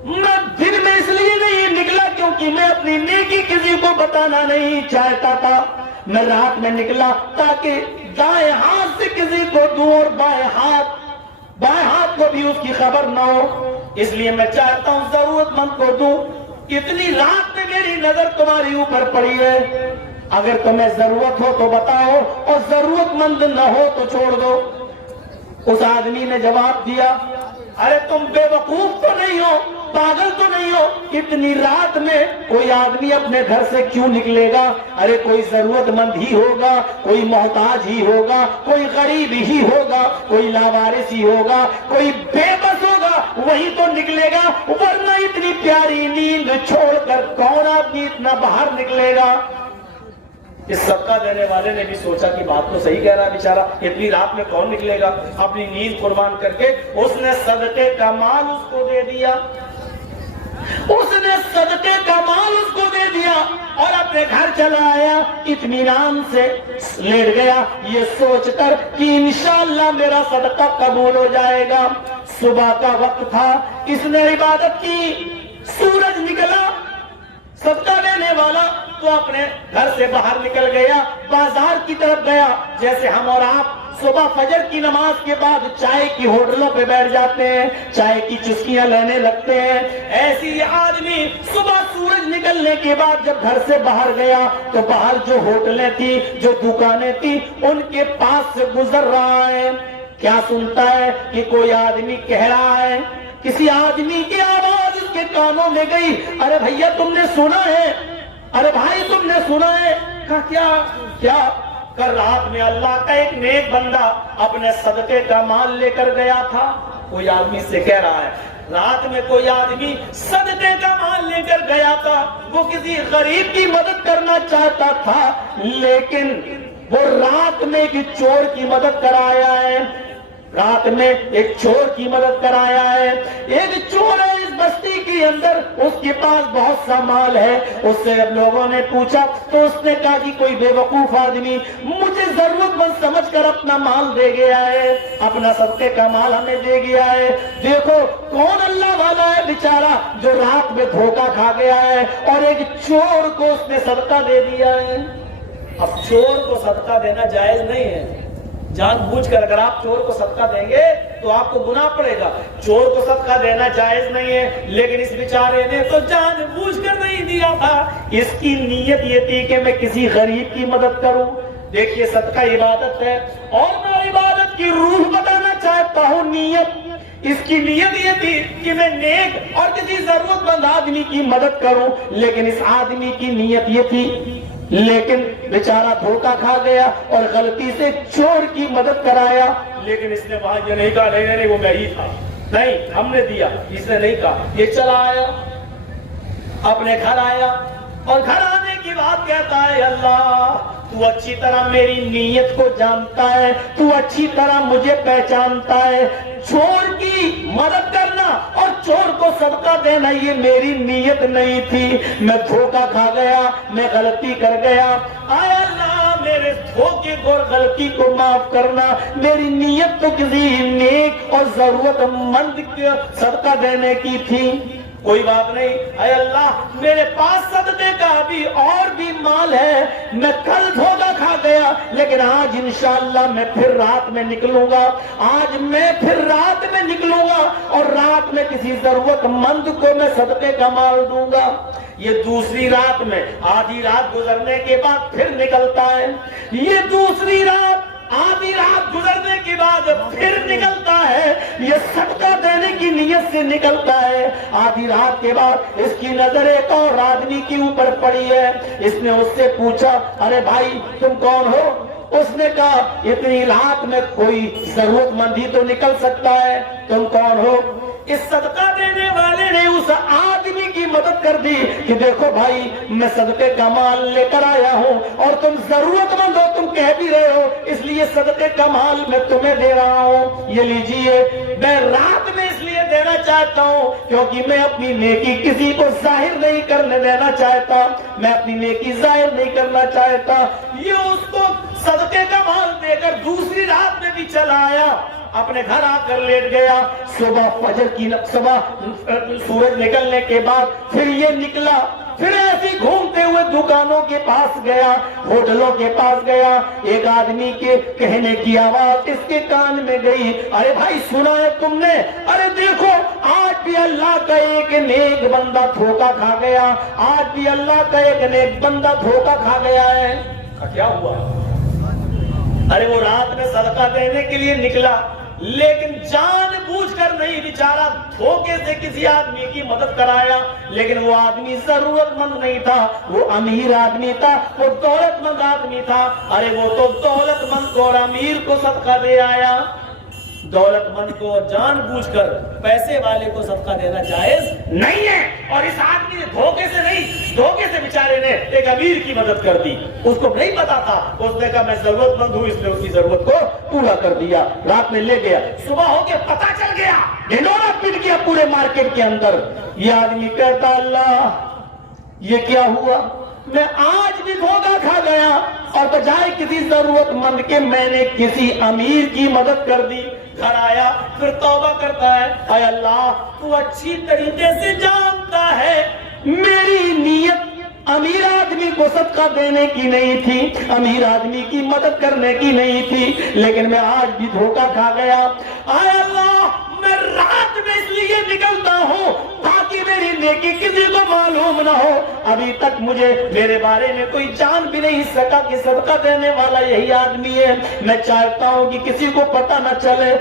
میں دن میں اس لیے نہیں نکلا کیونکہ میں اپنی نیکی کسی کو بتانا نہیں چاہتا تھا، میں رات میں نکلا تاکہ دائیں ہاتھ سے کسی کو دوں اور بائیں ہاتھ کو بھی اس کی خبر نہ ہو، اس لیے میں چاہتا ہوں ضرورت مند کو دوں۔ اتنی رات میں میری نظر تمہاری اوپر پڑی ہے، اگر تمہیں ضرورت ہو تو بتاؤ اور ضرورت مند نہ ہو تو چھوڑ دو۔ اس آدمی نے جواب دیا، ارے تم بے وقوف تو نہیں ہو، پاگل تو نہیں ہو، اتنی رات میں کوئی آدمی اپنے گھر سے کیوں نکلے گا؟ ارے کوئی ضرورت مند ہی ہوگا، کوئی محتاج ہی ہوگا، کوئی غریب ہی ہوگا، کوئی لاوارث ہی ہوگا، کوئی بے بس ہوگا، وہی تو نکلے گا، ورنہ اتنی پیاری نیند چھوڑ کر کون آدمی اتنا باہر نکلے گا؟ اس صدقہ دینے والے نے بھی سوچا کہ بات تو صحیح کہہ رہا ہے بیچارہ، اتنی رات میں کون نکلے گا؟ اپنی نیند قربان کر کے اس نے صدقے کا مال اس کو دے دیا، اور اپنے گھر چلا آیا، اطمینان سے لیٹ گیا یہ سوچ کر کہ انشاءاللہ میرا صدقہ قبول ہو جائے گا۔ صبح کا وقت تھا، اس نے عبادت کی، سورج نکلا، صدقہ دینے والا تو اپنے گھر سے باہر نکل گیا، بازار کی طرف گیا۔ جیسے ہم اور آپ صبح فجر کی نماز کے بعد چائے کی ہوٹلوں پہ بیٹھ جاتے ہیں، چائے کی چسکیاں لینے لگتے ہیں، ایسی یہ آدمی صبح سورج نکلنے کے بعد جب گھر سے باہر گیا تو باہر جو ہوٹلیں تھی، جو دکانیں تھی، ان کے پاس سے گزر رہا ہے۔ کیا سنتا ہے کہ کوئی آدمی کہہ رہا ہے، کسی آدمی کی آواز اس کے کانوں میں گئی، ارے بھیا تم نے سنا ہے، ارے بھائی تم نے سنا ہے؟ کہا کیا؟ کل رات میں اللہ کا ایک نیک بندہ اپنے صدقے کا مال لے کر گیا تھا۔ کوئی آدمی سے کہہ رہا ہے، رات میں کوئی آدمی صدقے کا مال لے کر گیا تھا، وہ کسی غریب کی مدد کرنا چاہتا تھا، لیکن وہ رات میں ایک چور کی مدد کرایا ہے، رات میں ایک چور کی مدد کرایا ہے۔ ایک چور ہے اس بستی کے اندر، اس کے پاس بہت سا مال ہے، اس سے اب لوگوں نے پوچھا تو اس نے کہا کہ کوئی بے وقوف آدمی مجھے ضرورت مند سمجھ کر اپنا مال دے گیا ہے، اپنا صدقے کا مال ہمیں دے گیا ہے۔ دیکھو کون اللہ والا ہے بیچارہ جو رات میں دھوکہ کھا گیا ہے اور ایک چور کو اس نے صدقہ دے دیا ہے۔ اب چور کو صدقہ دینا جائز نہیں ہے، جان بوجھ کر اگر آپ چور کو صدقہ دیں گے تو آپ کو گناہ پڑے گا، چور کو صدقہ دینا جائز نہیں ہے، لیکن اس بیچارے نے تو جان بوجھ کر نہیں دیا تھا، اس کی نیت یہ تھی کہ میں کسی غریب کی مدد کروں۔ دیکھیے صدقہ عبادت ہے، اور میں عبادت کی روح بتانا چاہتا ہوں، نیت اس کی نیت یہ تھی کہ میں نیک اور کسی ضرورت مند آدمی کی مدد کروں، لیکن اس آدمی کی نیت یہ تھی، لیکن بیچارہ دھوکہ کھا گیا اور غلطی سے چور کی مدد کرایا۔ لیکن اس نے وہاں یہ نہیں کہا نہیں وہ میں ہی تھا، نہیں ہم نے دیا، اس نے نہیں کہا، یہ چلا آیا اپنے گھر آیا، اور گھر آنے کی بات کہتا ہے اللہ تو اچھی طرح میری نیت کو جانتا ہے، تو اچھی طرح مجھے پہچانتا ہے، چور کی مدد کرنا اور چور کو صدقہ دینا یہ میری نیت نہیں تھی، میں دھوکہ کھا گیا، میں غلطی کر گیا، آئے اللہ میرے دھوکے کو اور غلطی کو معاف کرنا، میری نیت تو کسی نیک اور ضرورت مند کو صدقہ دینے کی تھی۔ کوئی بات نہیں، اے اللہ میرے پاس صدقے کا بھی اور بھی مال ہے، میں کل دھوکا کھا گیا لیکن آج انشاءاللہ میں پھر رات میں نکلوں گا، آج میں پھر رات میں نکلوں گا اور رات میں کسی ضرورت مند کو میں صدقے کا مال دوں گا۔ یہ دوسری رات میں، آدھی رات گزرنے کے بعد پھر نکلتا ہے، یہ دوسری رات آدھی رات گزرنے کے بعد پھر نکلتا ہے، یہ صدقہ دینے کی نیت سے نکلتا ہے۔ آدھی رات کے بعد اس کی نظر ایک اور آدمی کے اوپر پڑی ہے، اس نے اس سے پوچھا ارے بھائی تم کون ہو؟ اس نے کہا اتنی رات میں کوئی ضرورت مند ہی تو نکل سکتا ہے، تم کون ہو؟ اس صدقہ دینے والے نے اس آدمی کی مدد کر دی کہ دیکھو بھائی میں صدقے کا مال لے کر آیا ہوں اور تم ضرورت مند ہو، تم کہہ بھی رہے ہو، اس لیے صدقے کا مال میں تمہیں دے رہا ہوں، یہ لیجئے۔ میں رات میں اس لیے دینا چاہتا ہوں کیونکہ میں اپنی نیکی کسی کو ظاہر نہیں کرنے دینا چاہتا، میں اپنی نیکی ظاہر نہیں کرنا چاہتا۔ یہ اس کو صدقے کا مال دے کر دوسری رات میں بھی چلا آیا، اپنے گھر آ کر لیٹ گیا۔ صبح سورج نکلنے کے بعد پھر یہ نکلا، پھر ایسی گھومتے ہوئے دکانوں کے پاس گیا، ہوٹلوں کے پاس گیا، ایک آدمی کے کہنے کی آواز اس کے کان میں گئی، ارے بھائی سنا ہے تم نے؟ ارے دیکھو آج بھی اللہ کا ایک نیک بندہ دھوکا کھا گیا، آج بھی اللہ کا ایک نیک بندہ دھوکا کھا گیا ہے۔ کیا ہوا؟ ارے وہ رات میں صدقہ دینے کے لیے نکلا لیکن جان بوجھ کر نہیں، بیچارہ دھوکے سے کسی آدمی کی مدد کرایا، لیکن وہ آدمی ضرورت مند نہیں تھا، وہ امیر آدمی تھا، وہ دولت مند آدمی تھا۔ ارے وہ تو دولت مند کو اور امیر کو صدقہ دے آیا۔ دولت مند کو جان بوجھ کر پیسے والے کو صدقہ دینا جائز نہیں ہے، اور اس آدمی نے دھوکے سے نہیں، دھوکے سے بیچارے نے ایک امیر کی مدد کر دی، اس کو نہیں پتا تھا، اس نے کہا میں ضرورت مند ہوں، اس نے اس کی ضرورت کو پورا کر دیا، رات میں لے گیا، صبح ہو کے پتا چل گیا، ڈھنڈورا پٹ گیا پورے مارکیٹ کے اندر۔ یہ آدمی کہتا اللہ یہ کیا ہوا، میں آج بھی دھوکا کھا گیا اور بجائے کسی ضرورت مند کے میں نے کسی امیر کی مدد کر دی۔ گھر آیا پھر توبہ کرتا ہے، اے اللہ تو اچھی طریقے سے جانتا ہے میری نیت امیر آدمی کو صدقہ دینے کی نہیں تھی، امیر آدمی کی مدد کرنے کی نہیں تھی، لیکن میں آج بھی دھوکا کھا گیا۔ اے اللہ میں رات میں اس لیے نکلتا ہوں تاکہ میری نیکی کسی کو معلوم نہ ہو، ابھی تک مجھے میرے بارے میں کوئی جان بھی نہیں سکا کہ صدقہ دینے والا یہی آدمی ہے، میں چاہتا ہوں کہ کسی کو پتہ نہ چلے،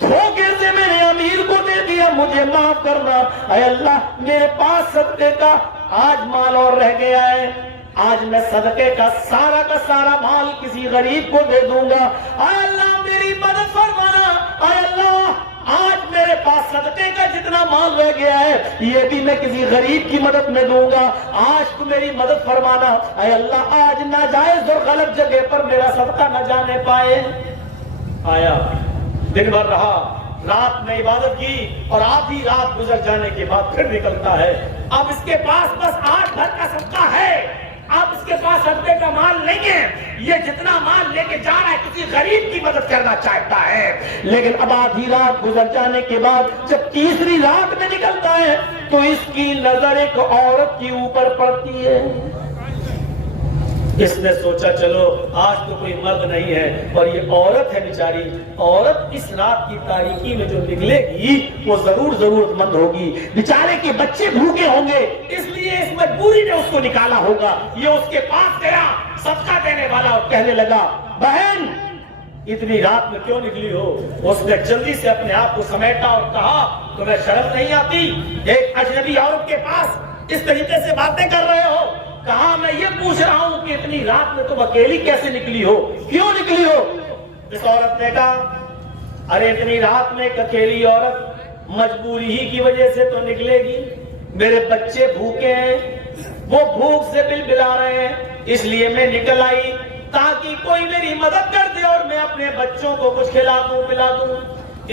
دھوکے سے میں نے امیر کو دے دیا، مجھے معاف کرنا۔ اے اللہ میرے پاس صدقے کا آج مال اور رہ گیا ہے، آج میں صدقے کا سارا مال کسی غریب کو دے دوں گا، اے اللہ میری مدد فرمانا۔ اے اللہ آج میرے پاس صدقے کا جتنا مال رہ گیا ہے یہ بھی میں کسی غریب کی مدد میں دوں گا، آج تو میری مدد فرمانا۔ اے اللہ آج ناجائز اور غلط جگہ پر میرا صدقہ نہ جانے پائے۔ آیا دن بھر رہا، رات میں عبادت کی اور آدھی رات گزر جانے کے بعد پھر نکلتا ہے، اب اس کے پاس بس 8 گھر کا صدقہ ہے، اب اس کے پاس صدقے کا مال نہیں ہے، یہ جتنا مال لے کے جا رہا ہے کسی غریب کی مدد کرنا چاہتا ہے، لیکن اب آدھی رات گزر جانے کے بعد جب تیسری رات میں نکلتا ہے تو اس کی نظر ایک عورت کے اوپر پڑتی ہے۔ اس نے سوچا چلو آج تو کوئی مرد نہیں ہے اور یہ عورت ہے بیچاری، عورت اس رات کی تاریکی میں جو نکلے گی وہ ضرور ضرورت مند ہوگی، بیچارے کے بچے بھوکے ہوں گے، اس لیے اس مجبوری نے اس کو نکالا ہوگا۔ یہ اس کے پاس گیا صدقہ دینے والا اور کہنے لگا بہن اتنی رات میں کیوں نکلی ہو؟ اس نے جلدی سے اپنے آپ کو سمیٹا اور کہا تمہیں شرم نہیں آتی ایک اجنبی عورت کے پاس اس طریقے سے باتیں کر رہے ہو؟ کہا میں یہ پوچھ رہا ہوں کہ اتنی رات میں تم اکیلی کیسے نکلی ہو، کیوں نکلی ہو؟ اس عورت نے کہا ارے اتنی رات میں ایک اکیلی عورت مجبوری ہی کی وجہ سے تو نکلے گی، میرے بچے بھوکے ہیں، وہ بھوک سے بلبلا رہے ہیں، اس لیے میں نکل آئی تاکہ کوئی میری مدد کر دے اور میں اپنے بچوں کو کچھ کھلا دوں پلا دوں۔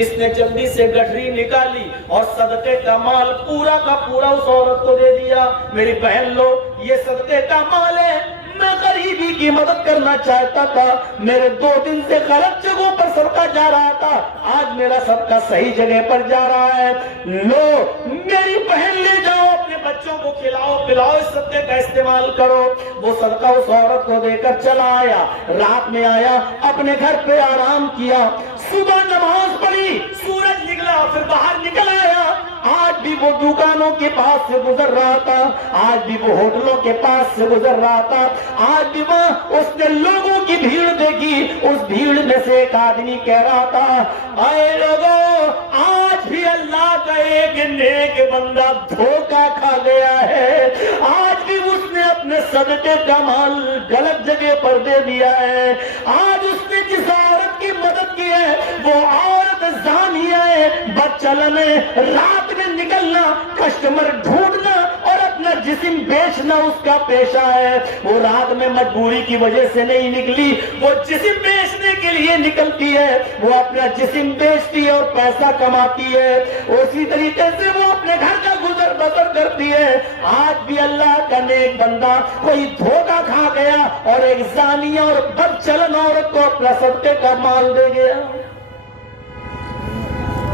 اس نے جلدی سے گٹھری نکالی اور صدقے کا مال پورا کا پورا اس عورت کو دے دیا۔ میری بہن لو یہ صدقے کا مال ہے، میں غریبی کی مدد کرنا چاہتا تھا, میرے 2 دن سے غلط جگہوں پر صدقہ جا رہا تھا, آج میرا صدقہ صحیح جگہ پر جا رہا ہے. لو میری بہن لے جاؤ, اپنے بچوں کو کھلاؤ پلاؤ, اس صدقے کا استعمال کرو. وہ صدقہ اس عورت کو دے کر چلا آیا. رات میں آیا, اپنے گھر پہ آرام کیا, صبح نماز پڑھی, سورج نکلا, پھر باہر نکل آیا. آج بھی وہ دکانوں کے پاس سے گزر رہا تھا, آج بھی وہ ہوٹلوں کے پاس سے گزر رہا تھا, آج بھی وہاں اس نے لوگوں کی بھیڑ دیکھی. اس بھیڑ میں سے ایک آدمی کہہ رہا تھا, اے لوگوں, آج بھی اللہ کا ایک نیک بندہ دھوکہ کھا گیا ہے. آج بھی اس نے اپنے صدقے کا مال غلط جگہ پر دے دیا ہے. آج اس نے جس عورت کی مدد کی ہے وہ عورت زانیہ ہے, بدچلن ہے. رات میں نکلنا, کسٹمر ڈھونڈنا اور اپنا جسم بیچنا اس کا پیشہ ہے. وہ رات میں مجبوری کی وجہ سے نہیں نکلی, وہ جسم بیچنے کے لیے نکلتی ہے. وہ اپنا جسم بیچتی ہے اور پیسہ کماتی ہے. اسی طریقے سے وہ اپنے گھر کا گزر بسر کرتی ہے. آج بھی اللہ کا نیک بندہ کوئی دھوکہ کھا گیا اور ایک زانیہ اور بدچلن عورت کو اپنا صدقے کا مال دے گیا.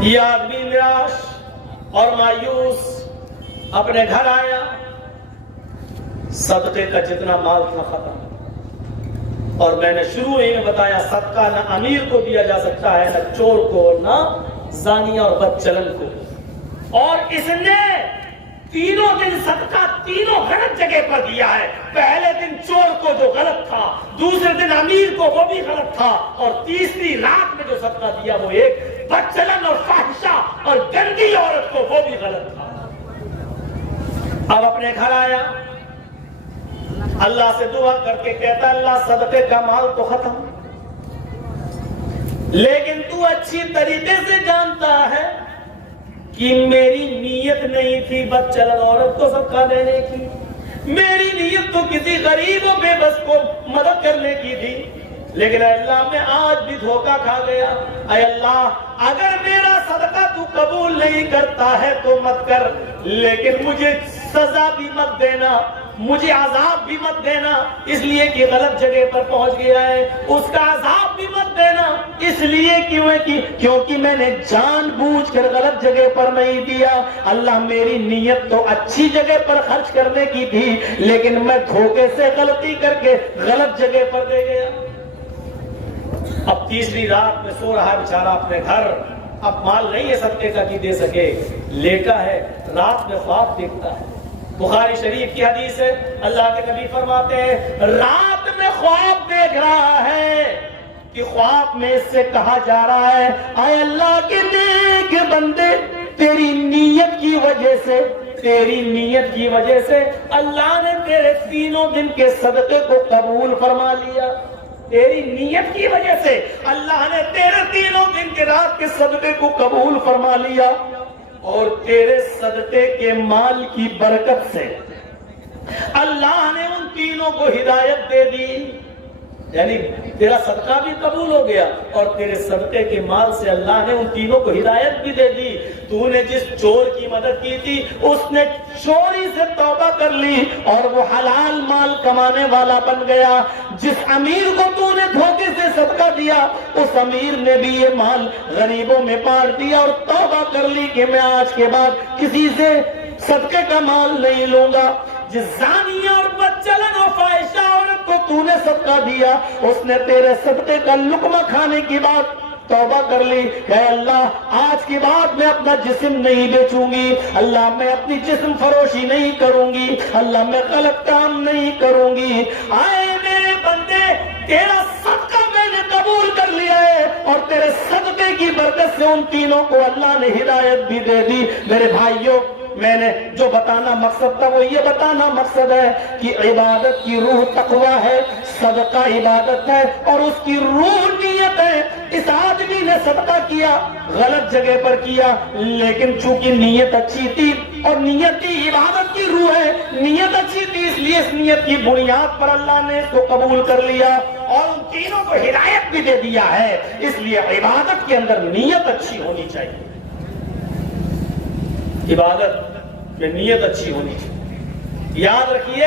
یہ آدمی نراش اور مایوس اپنے گھر آیا, صدقے کا جتنا مال تھا ختم. اور میں نے شروع ہی میں بتایا, صدقہ نہ امیر کو دیا جا سکتا ہے, نہ چور کو, نہ زانیہ اور بدچلن کو. اور اس نے تینوں دن صدقہ تینوں غلط جگہ پر دیا ہے. پہلے دن چور کو جو غلط تھا, دوسرے دن امیر کو وہ بھی غلط تھا, اور تیسری رات میں جو صدقہ دیا وہ ایک بدچلن اور فاحشہ اور گندی عورت کو, وہ بھی غلط تھا. اب اپنے گھر آیا, اللہ سے دعا کر کے کہتا, اللہ صدقے کا مال تو ختم, لیکن تو اچھی طریقے سے جانتا ہے کہ میری نیت نہیں تھی بدچلن عورت کو صدقہ دینے کی. میری نیت تو کسی غریب و بے بس کو مدد کرنے کی تھی, لیکن اے اللہ میں آج بھی دھوکہ کھا گیا. اے اللہ, اگر میرا صدقہ تو قبول نہیں کرتا ہے تو مت کر, لیکن مجھے سزا بھی مت دینا, مجھے عذاب بھی مت دینا اس لیے کہ غلط جگہ پر پہنچ گیا ہے. اس کا عذاب بھی مت دینا اس لیے کیونکہ میں نے جان بوجھ کر غلط جگہ پر نہیں دیا. اللہ, میری نیت تو اچھی جگہ پر خرچ کرنے کی تھی, لیکن میں دھوکے سے غلطی کر کے غلط جگہ پر دے گیا. اب تیسری رات میں سو رہا ہے بیچارہ اپنے گھر, اب مال نہیں ہے صدقے کا کہ دے سکے, لیٹا ہے, رات میں خواب دیکھتا ہے. بخاری شریف کی حدیث ہے, اللہ کے نبی فرماتے ہیں, رات میں خواب دیکھ رہا ہے کہ خواب میں اس سے کہا جا رہا ہے, اے اللہ کے نیک بندے, تیری نیت کی وجہ سے اللہ نے تیرے تینوں دن کے صدقے کو قبول فرما لیا. تیری نیت کی وجہ سے اللہ نے تیرے تینوں دن کے رات کے صدقے کو قبول فرما لیا, اور تیرے صدقے کے مال کی برکت سے اللہ نے ان تینوں کو ہدایت دے دی. یعنی تیرا صدقہ بھی قبول ہو گیا, اور تیرے صدقے کے مال سے اللہ نے ان تینوں کو ہدایت بھی دے دی. تو نے جس چور کی مدد کی تھی اس نے چوری سے توبہ کر لی اور وہ حلال مال کمانے والا بن گیا. جس امیر کو تو نے دھوکے سے صدقہ دیا, اس امیر نے بھی یہ مال غریبوں میں بانٹ دیا اور توبہ کر لی کہ میں آج کے بعد کسی سے صدقے کا مال نہیں لوں گا. جس زانیہ اور بدچلن اور فاحشہ عورت کو تو نے صدقہ دیا, اس نے تیرے صدقے کا لقمہ کھانے کی بات توبہ کر لی کہ اللہ آج کے بعد میں اپنا جسم نہیں بیچوں گی, اللہ میں اپنی جسم فروشی نہیں کروں گی, اللہ میں غلط کام نہیں کروں گی. آئے میرے بندے, تیرا صدقہ میں نے قبول کر لیا ہے, اور تیرے صدقے کی برکت سے ان تینوں کو اللہ نے ہدایت بھی دے دی. میرے بھائیوں, میں نے جو بتانا مقصد تھا وہ یہ بتانا مقصد ہے کہ عبادت کی روح تقویٰ ہے, صدقہ عبادت ہے, اور اس کی روح نیت ہے. اس آدمی نے صدقہ کیا, غلط جگہ پر کیا, لیکن چونکہ نیت اچھی تھی, اور نیت کی عبادت کی روح ہے, نیت اچھی تھی, اس لیے اس نیت کی بنیاد پر اللہ نے اس کو قبول کر لیا اور ان تینوں کو ہدایت بھی دے دیا ہے. اس لیے عبادت کے اندر نیت اچھی ہونی چاہیے, عبادت میں نیت اچھی ہونی چاہیے. یاد رکھیے,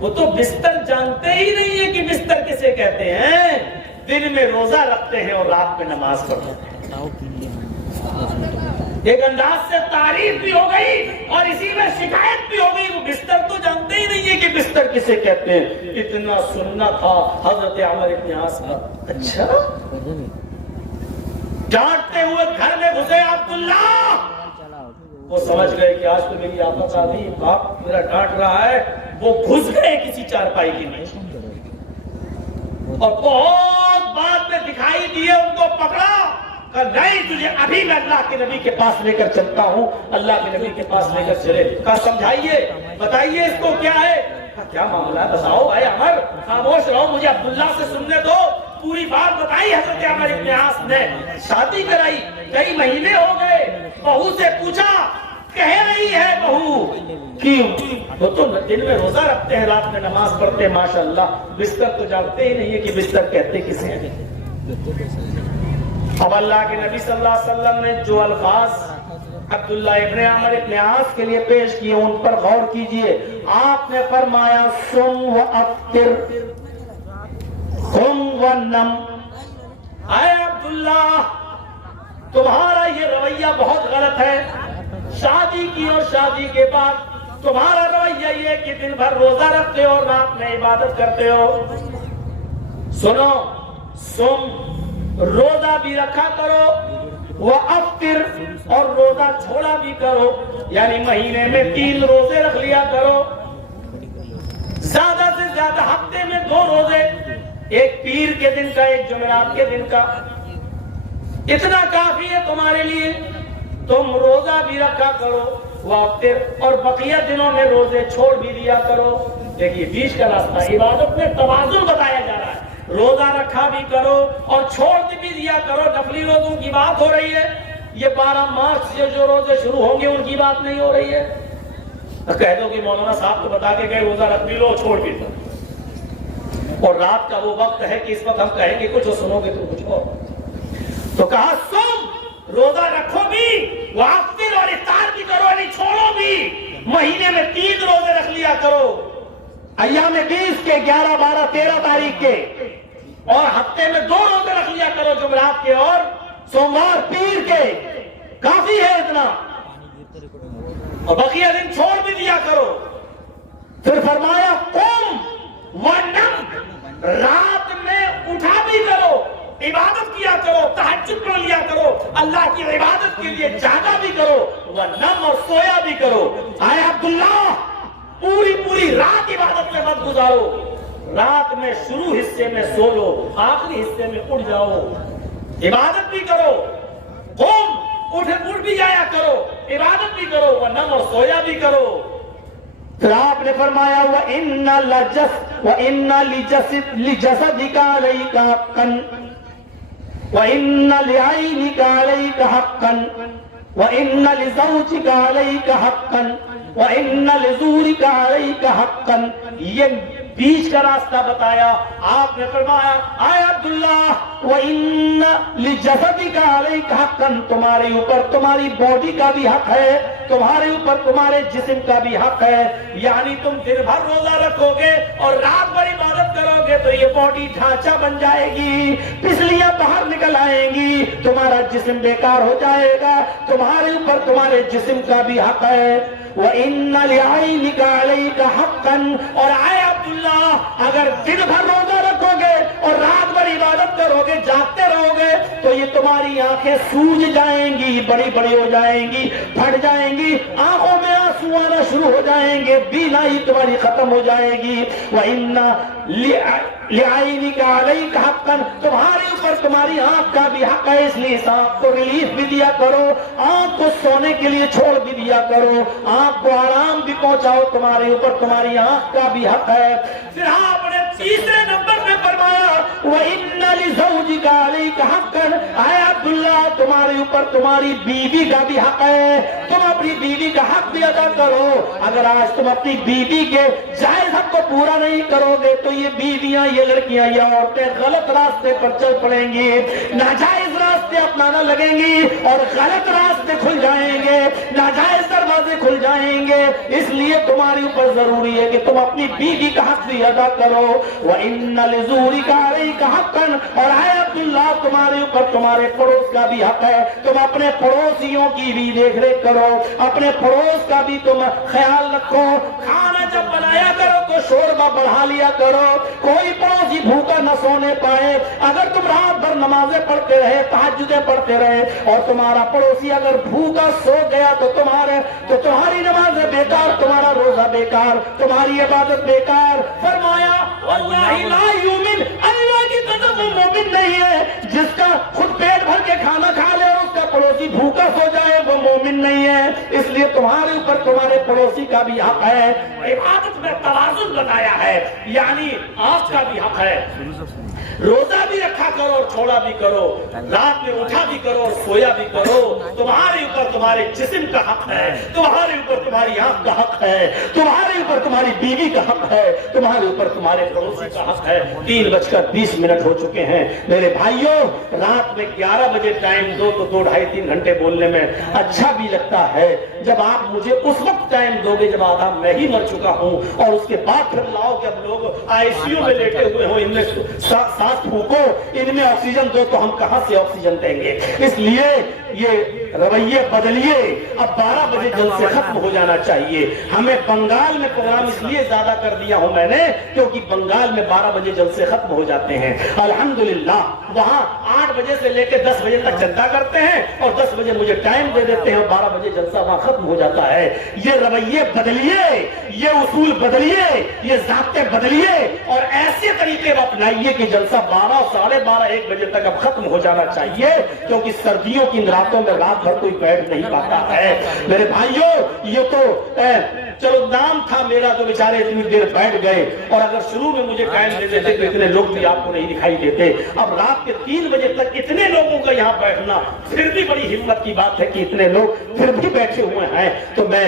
وہ تو بستر جانتے ہی نہیں ہے کہ بستر کسے کہتے ہیں. دن میں روزہ رکھتے ہیں اور رات میں نماز پڑھتے ہیں. ایک انداز سے تعریف بھی ہو گئی اور اسی میں شکایت بھی ہو گئی. وہ بستر تو جانتے ہی نہیں ہے کہ بستر کسے کہتے ہیں. اتنا سننا تھا حضرت عمر ابن عاص کا. اچھا ڈانٹتے ہوئے گھر میں گھسے عبداللہ. وہ سمجھ گئے کہ آج تو میری آفت آ گئی, باپ میرا ڈانٹ رہا ہے. وہ گھس گئے کسی چارپائی کے نیچے اور بہت بعد میں دکھائی دیے, ان کو پکڑا. نہیں تجھے ابھی میں اللہ کے نبی کے پاس لے کر چلتا ہوں. اللہ کے نبی کے پاس لے کر چلے. کہا سمجھائیے, بتائیے اس کو کیا ہے. کیا معاملہ ہے بتاؤ. اے عمر خاموش رہو, مجھے عبداللہ سے سننے دو. پوری بات بتائی حضرت عمر ابن عاص نے. شادی کرائی, کئی مہینے ہو گئے. بہو سے پوچھا, کہہ رہی ہے بہو کہ وہ تو دن میں روزہ رکھتے ہیں, رات میں نماز پڑھتے ہیں. ماشاءاللہ بستر تو جانتے ہی نہیں ہے کہ بستر کہتے کسے ہیں. اب اللہ کے نبی صلی اللہ علیہ وسلم نے جو الفاظ عبداللہ ابن عمر ابن عاص کے لیے پیش کیے ان پر غور کیجئے. آپ نے فرمایا سم و افطر قم و نم. اے عبداللہ تمہارا یہ رویہ بہت غلط ہے. شادی کی اور شادی کے بعد تمہارا رویہ یہ کہ دن بھر روزہ رکھتے ہو اور رات میں عبادت کرتے ہو. سنو, سم روزہ بھی رکھا کرو, وہ افطر اور روزہ چھوڑا بھی کرو. یعنی مہینے میں 3 روزے رکھ لیا کرو, زیادہ سے زیادہ ہفتے میں 2 روزے, ایک پیر کے دن کا ایک جمعرات کے دن کا. اتنا کافی ہے تمہارے لیے. تم روزہ بھی رکھا کرو, وہ افطر, اور بقیہ دنوں میں روزے چھوڑ بھی دیا کرو. دیکھیے بیچ کا راستہ, عبادت میں توازن بتایا جا رہا ہے. روزہ رکھا بھی کرو اور چھوڑ بھی دیا کرو. نفلی روزوں کی بات ہو رہی ہے. یہ 12 مارچ سے جو روزے شروع ہوں گے ان کی بات نہیں ہو رہی ہے. کہہ دو کہ مولانا صاحب تو بتا کے گئے روزہ رکھ بھی لو چھوڑ بھی دو, اور رات کا وہ وقت ہے کہ اس وقت ہم کہیں گے کچھ اور سنو گے تم کچھ اور. تو کہا سم روزہ رکھو بھی, وہ افطر اور افطار بھی کرو, یعنی چھوڑو بھی. مہینے میں 3 روزے رکھ لیا کرو, ایام 20 کے, 11, 12, 13 تاریخ کے, اور ہفتے میں 2 روزے رکھ لیا کرو, جمعرات کے اور سوموار پیر کے. کافی ہے اتنا, اور بقیہ دن چھوڑ بھی دیا کرو. پھر فرمایا قم ونم, رات میں اٹھا بھی کرو, عبادت کیا کرو, تہجد پڑھ لیا کرو, اللہ کی عبادت کے لیے جاگا بھی کرو, ونم اور سویا بھی کرو. اے عبداللہ پوری رات عبادت میں مت گزارو. رات میں شروع حصے میں سو لو, آخری حصے میں اٹھ جاؤ, عبادت بھی کرو. قم اٹھ بھی جایا کرو, عبادت بھی کرو, ونم اور سویا بھی کرو. پھر آپ نے فرمایا وَإِنَّ لِجَسَدِكَ عَلَيْكَ حَقًّا وَإِنَّ لِعَيْنِكَ عَلَيْكَ حَقًّا وَإِنَّ لِزَوْجِكَ عَلَيْكَ حَقًّا وَإِنَّ لِزُورِكَ عَلَيْكَ حَقًّا. یہ بیچ کا راستہ بتایا. آپ نے فرمایا اے عبداللہ وَإِنَّ لِجَسَدِكَ عَلَيْكَ حَقًّا, تمہارے اوپر تمہاری باڈی کا بھی حق ہے, تمہارے اوپر تمہارے جسم کا بھی حق ہے. یعنی تم دن بھر روزہ رکھو گے اور رات بھر عبادت کرو گے تو یہ باڈی ڈھانچہ بن جائے گی, پسلیاں باہر نکل آئیں گی, تمہارا جسم بیکار ہو جائے گا. تمہارے اوپر تمہارے جسم کا بھی حق ہے. وَإِنَّ لِعَيْنِكَ عَلَيْكَ حَقًّا, اور اے عبداللہ اگر دن بھر روزہ رکھو گے اور رات بھر عبادت کرو گے, جاگتے رہو گے, تو یہ تمہاری آنکھیں سوج جائیں گی, بڑی بڑی ہو جائیں گی, پھٹ جائیں گی, آنکھوں میں آنسو آنا شروع ہو جائیں گے, بینائی تمہاری ختم ہو جائے گی. وَإِنَّ لِعَيْنِكَ عَلَيْكَ حَقًّا, تمہارے اوپر تمہاری آنکھ کا بھی حق ہے, اس لیے اس آنکھ کو ریلیف بھی دیا کرو, آنکھ کو سونے کے لیے چھوڑ بھی دیا کرو, آنکھ کو آرام بھی پہنچاؤ, تمہارے اوپر تمہاری آنکھ کا بھی حق ہے. پھر آپ نے تیسرے نمبر میں فرمایا وَإِنَّ لِزَوْجِكَ عَلَيْكَ حَقًّا, اے عبداللہ تمہارے اوپر تمہاری بیوی کا بھی حق ہے, تم اپنی بیوی کا حق بھی ادا کرو. اگر آج تم اپنی بیوی کے جائز حق کو پورا نہیں کرو گے تو یہ بیویاں, یہ لڑکیاں, یہ عورتیں غلط راستے پر چل پڑیں گی, ناجائز راستے اپنانا لگیں گی اور غلط راستے کھل جائیں گے, ناجائز دروازے کھل جائیں جائیں گے، اس لیے تمہارے اوپر ضروری ہے کہ تم اپنی بیوی کا حق بھی ادا کرو۔ وَإِنَّ لِزُورِكَ عَلَيْكَ حَقًّا، اور اے عبداللہ تمہارے اوپر تمہارے پڑوس کا بھی حق ہے، تم اپنے پڑوسیوں کی بھی دیکھ ریکھ کرو، اپنے پڑوس کا بھی تم خیال رکھو، کھانا جب بنایا کرو تو شوربہ بڑھا لیا کرو، کوئی پڑوسی بھوکا نہ سونے پائے۔ اگر تم رات بھر نمازیں پڑھتے رہے، تہجدیں پڑھتے رہے اور تمہارا پڑوسی اگر بھوکا سو گیا تو تمہاری نمازیں بیکار، تمہارا روزہ بیکار، تمہاری عبادت بیکار۔ فرمایا واللہ لا یؤمن، اللہ کی قسم وہ مومن نہیں ہے جس کا خود پیٹ بھر کے کھانا کھا لے اور اس کا پڑوسی بھوکا سو جائے، وہ مومن نہیں ہے۔ اس لیے تمہارے اوپر تمہارے پڑوسی کا بھی حق ہے۔ عبادت میں توازن بتایا ہے، یعنی آپ کا بھی حق ہے۔ روزہ بھی رکھا کرو اور چھوڑا بھی کرو، رات میں اٹھا بھی کرو اور سویا بھی کرو۔ تمہارے اوپر تمہارے جسم کا حق ہے، تمہارے اوپر تمہاری آنکھ کا حق ہے، تمہارے اوپر تمہاری بیوی کا حق ہے، تمہارے اوپر تمہارے پڑوسی کا حق ہے۔ 3:20 ہو چکے ہیں میرے بھائیوں، رات میں 11 بجے ٹائم دو تو 2-2.5-3 گھنٹے بولنے میں اچھا بھی لگتا ہے۔ جب آپ مجھے اس وقت ٹائم دو گے جب آدھا میں ہی مر چکا ہوں، اور اس کے بعد پھر لاؤ کہ اب لوگ ICU میں لیٹے ہوئے ہوں، ان میں سانس پھونکو، ان میں آکسیجن دو، تو ہم کہاں سے آکسیجن دیں گے؟ اس لیے یہ رویے بدلیے، اب 12 بجے جلسے ختم ہو جانا چاہیے۔ ہمیں بنگال میں پروگرام اس لیے زیادہ کر دیا ہوں میں نے کیونکہ بنگال میں 12 بجے جلسے ختم ہو جاتے ہیں۔ الحمدللہ وہاں 8 بجے سے لے کے 10 بجے تک چندہ کرتے ہیں اور 10 بجے مجھے ٹائم دے دیتے ہیں اور 12 بجے جلسہ وہاں ختم ہو جاتا ہے۔ یہ رویے بدلیے، یہ اصول بدلیے، یہ ضابطے بدلیے اور ایسے طریقے اپنائیے کہ جلسہ 12 ساڑھے 12 1 بجے تک اب ختم ہو جانا چاہیے، کیونکہ سردیوں کی راتوں میں رات بھر کوئی بیٹھ نہیں پاتا ہے۔ میرے بھائیوں یہ تو چلو نام تھا میرا تو بیچارے اتنی دیر بیٹھ گئے، اور اگر شروع میں مجھے ٹائم دے دیتے تو اتنے لوگ بھی آپ کو نہیں دکھائی دیتے۔ اب رات کے 3 بجے تک اتنے لوگوں کا یہاں بیٹھنا پھر بھی بڑی ہمت کی بات ہے کہ اتنے لوگ پھر بھی بیٹھے ہوئے ہیں۔ تو میں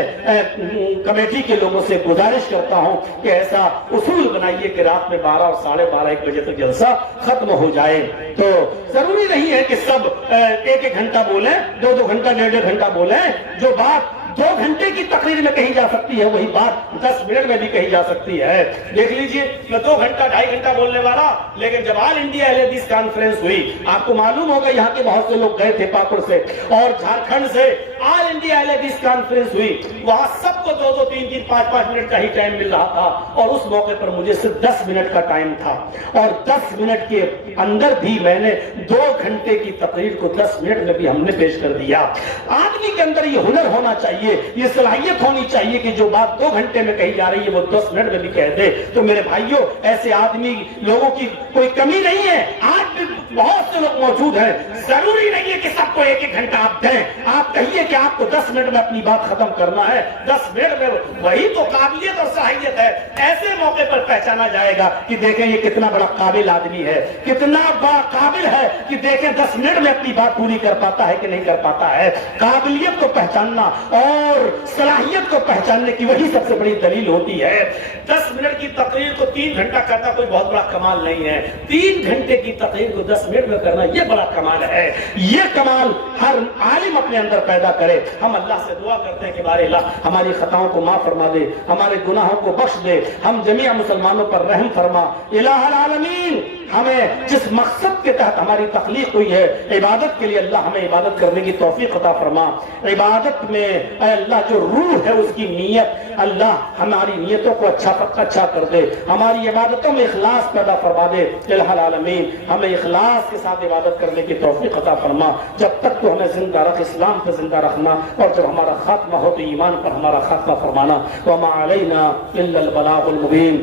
کمیٹی کے لوگوں سے گزارش کرتا ہوں کہ ایسا اصول بنائیے کہ رات میں 12 اور ساڑھے 12 1 بجے تک جلسہ ختم ہو جائے۔ تو ضروری نہیں ہے کہ سب 1-1 گھنٹہ بولیں، 2-2 گھنٹہ 1.5 گھنٹہ بولیں۔ جو بات 2 گھنٹے کی تقریر میں کہی جا سکتی ہے وہی بات 10 منٹ میں بھی کہی جا سکتی ہے۔ دیکھ لیجئے میں 2 گھنٹہ 2.5 گھنٹہ بولنے والا، لیکن جب آل انڈیا اہل حدیث کانفرنس ہوئی، آپ کو معلوم ہوگا یہاں کے بہت سے لوگ گئے تھے پاکڑ سے اور جھارکھنڈ سے، آل انڈیا اہل حدیث کانفرنس ہوئی، وہاں سب کو 2-2 3-3 5-5 منٹ کا ہی ٹائم مل رہا تھا، اور اس موقع پر مجھے صرف 10 منٹ کا ٹائم تھا، اور 10 منٹ کے اندر بھی میں نے 2 گھنٹے کی تقریر کو 10 منٹ میں بھی ہم نے پیش کر دیا۔ آدمی کے اندر یہ ہنر ہونا چاہیے، یہ صلاحیت ہونی چاہیے کہ جو بات 2 گھنٹے میں کہی جا رہی ہے وہ 10 منٹ میں بھی کہہ دے۔ تو میرے بھائیوں ایسے آدمی لوگوں کی کوئی کمی نہیں ہے، آج بھی بہت سے لوگ موجود ہیں۔ ضروری نہیں ہے کہ سب کو 1-1 گھنٹہ آپ دیں، آپ کہیے کہ آپ کو 10 منٹ میں اپنی بات ختم کرنا ہے، 10 منٹ میں، وہی تو قابلیت اور صلاحیت ہے۔ ایسے موقع پر پہچانا جائے گا کہ دیکھیں یہ کتنا بڑا قابل آدمی ہے، کتنا بڑا قابل ہے کہ دیکھیں 10 منٹ میں اپنی بات پوری کر پاتا ہے کہ نہیں کر پاتا ہے۔ قابلیت کو پہچاننا اور صلاحیت کو پہچاننے کی وہی سب سے بڑی دلیل ہوتی ہے۔ 10 منٹ کی تقریر کو 3 گھنٹہ کرنا کوئی بہت بڑا کمال نہیں ہے، 3 گھنٹے کی تقریر کو 10 منٹ میں کرنا یہ بڑا کمال ہے۔ یہ کمال ہر عالم اپنے اندر پیدا کرے۔ ہم اللہ سے دعا کرتے ہیں کہ بارے اللہ ہماری خطاؤں کو معاف فرما دے، ہمارے گناہوں کو بخش دے، ہم جمیع مسلمانوں پر رحم فرما۔ الہ العالمین ہمیں جس مقصد کے تحت ہماری تخلیق ہوئی ہے عبادت کے لیے، اللہ ہمیں عبادت کرنے کی توفیق عطا فرما۔ عبادت میں اے اللہ جو روح ہے اس کی نیت، اللہ ہماری نیتوں کو اچھا کر دے، ہماری عبادتوں میں اخلاص پیدا فرما دے۔ الہ العالمین ہمیں اخلاص کے ساتھ عبادت کرنے کی توفیق عطا فرما۔ جب تک تو ہمیں زندہ رکھ، اسلام پہ زندہ رکھنا، اور جب ہمارا خاتمہ ہو تو ایمان پر ہمارا خاتمہ فرمانا۔ وما علینا الا البلاغ المبین۔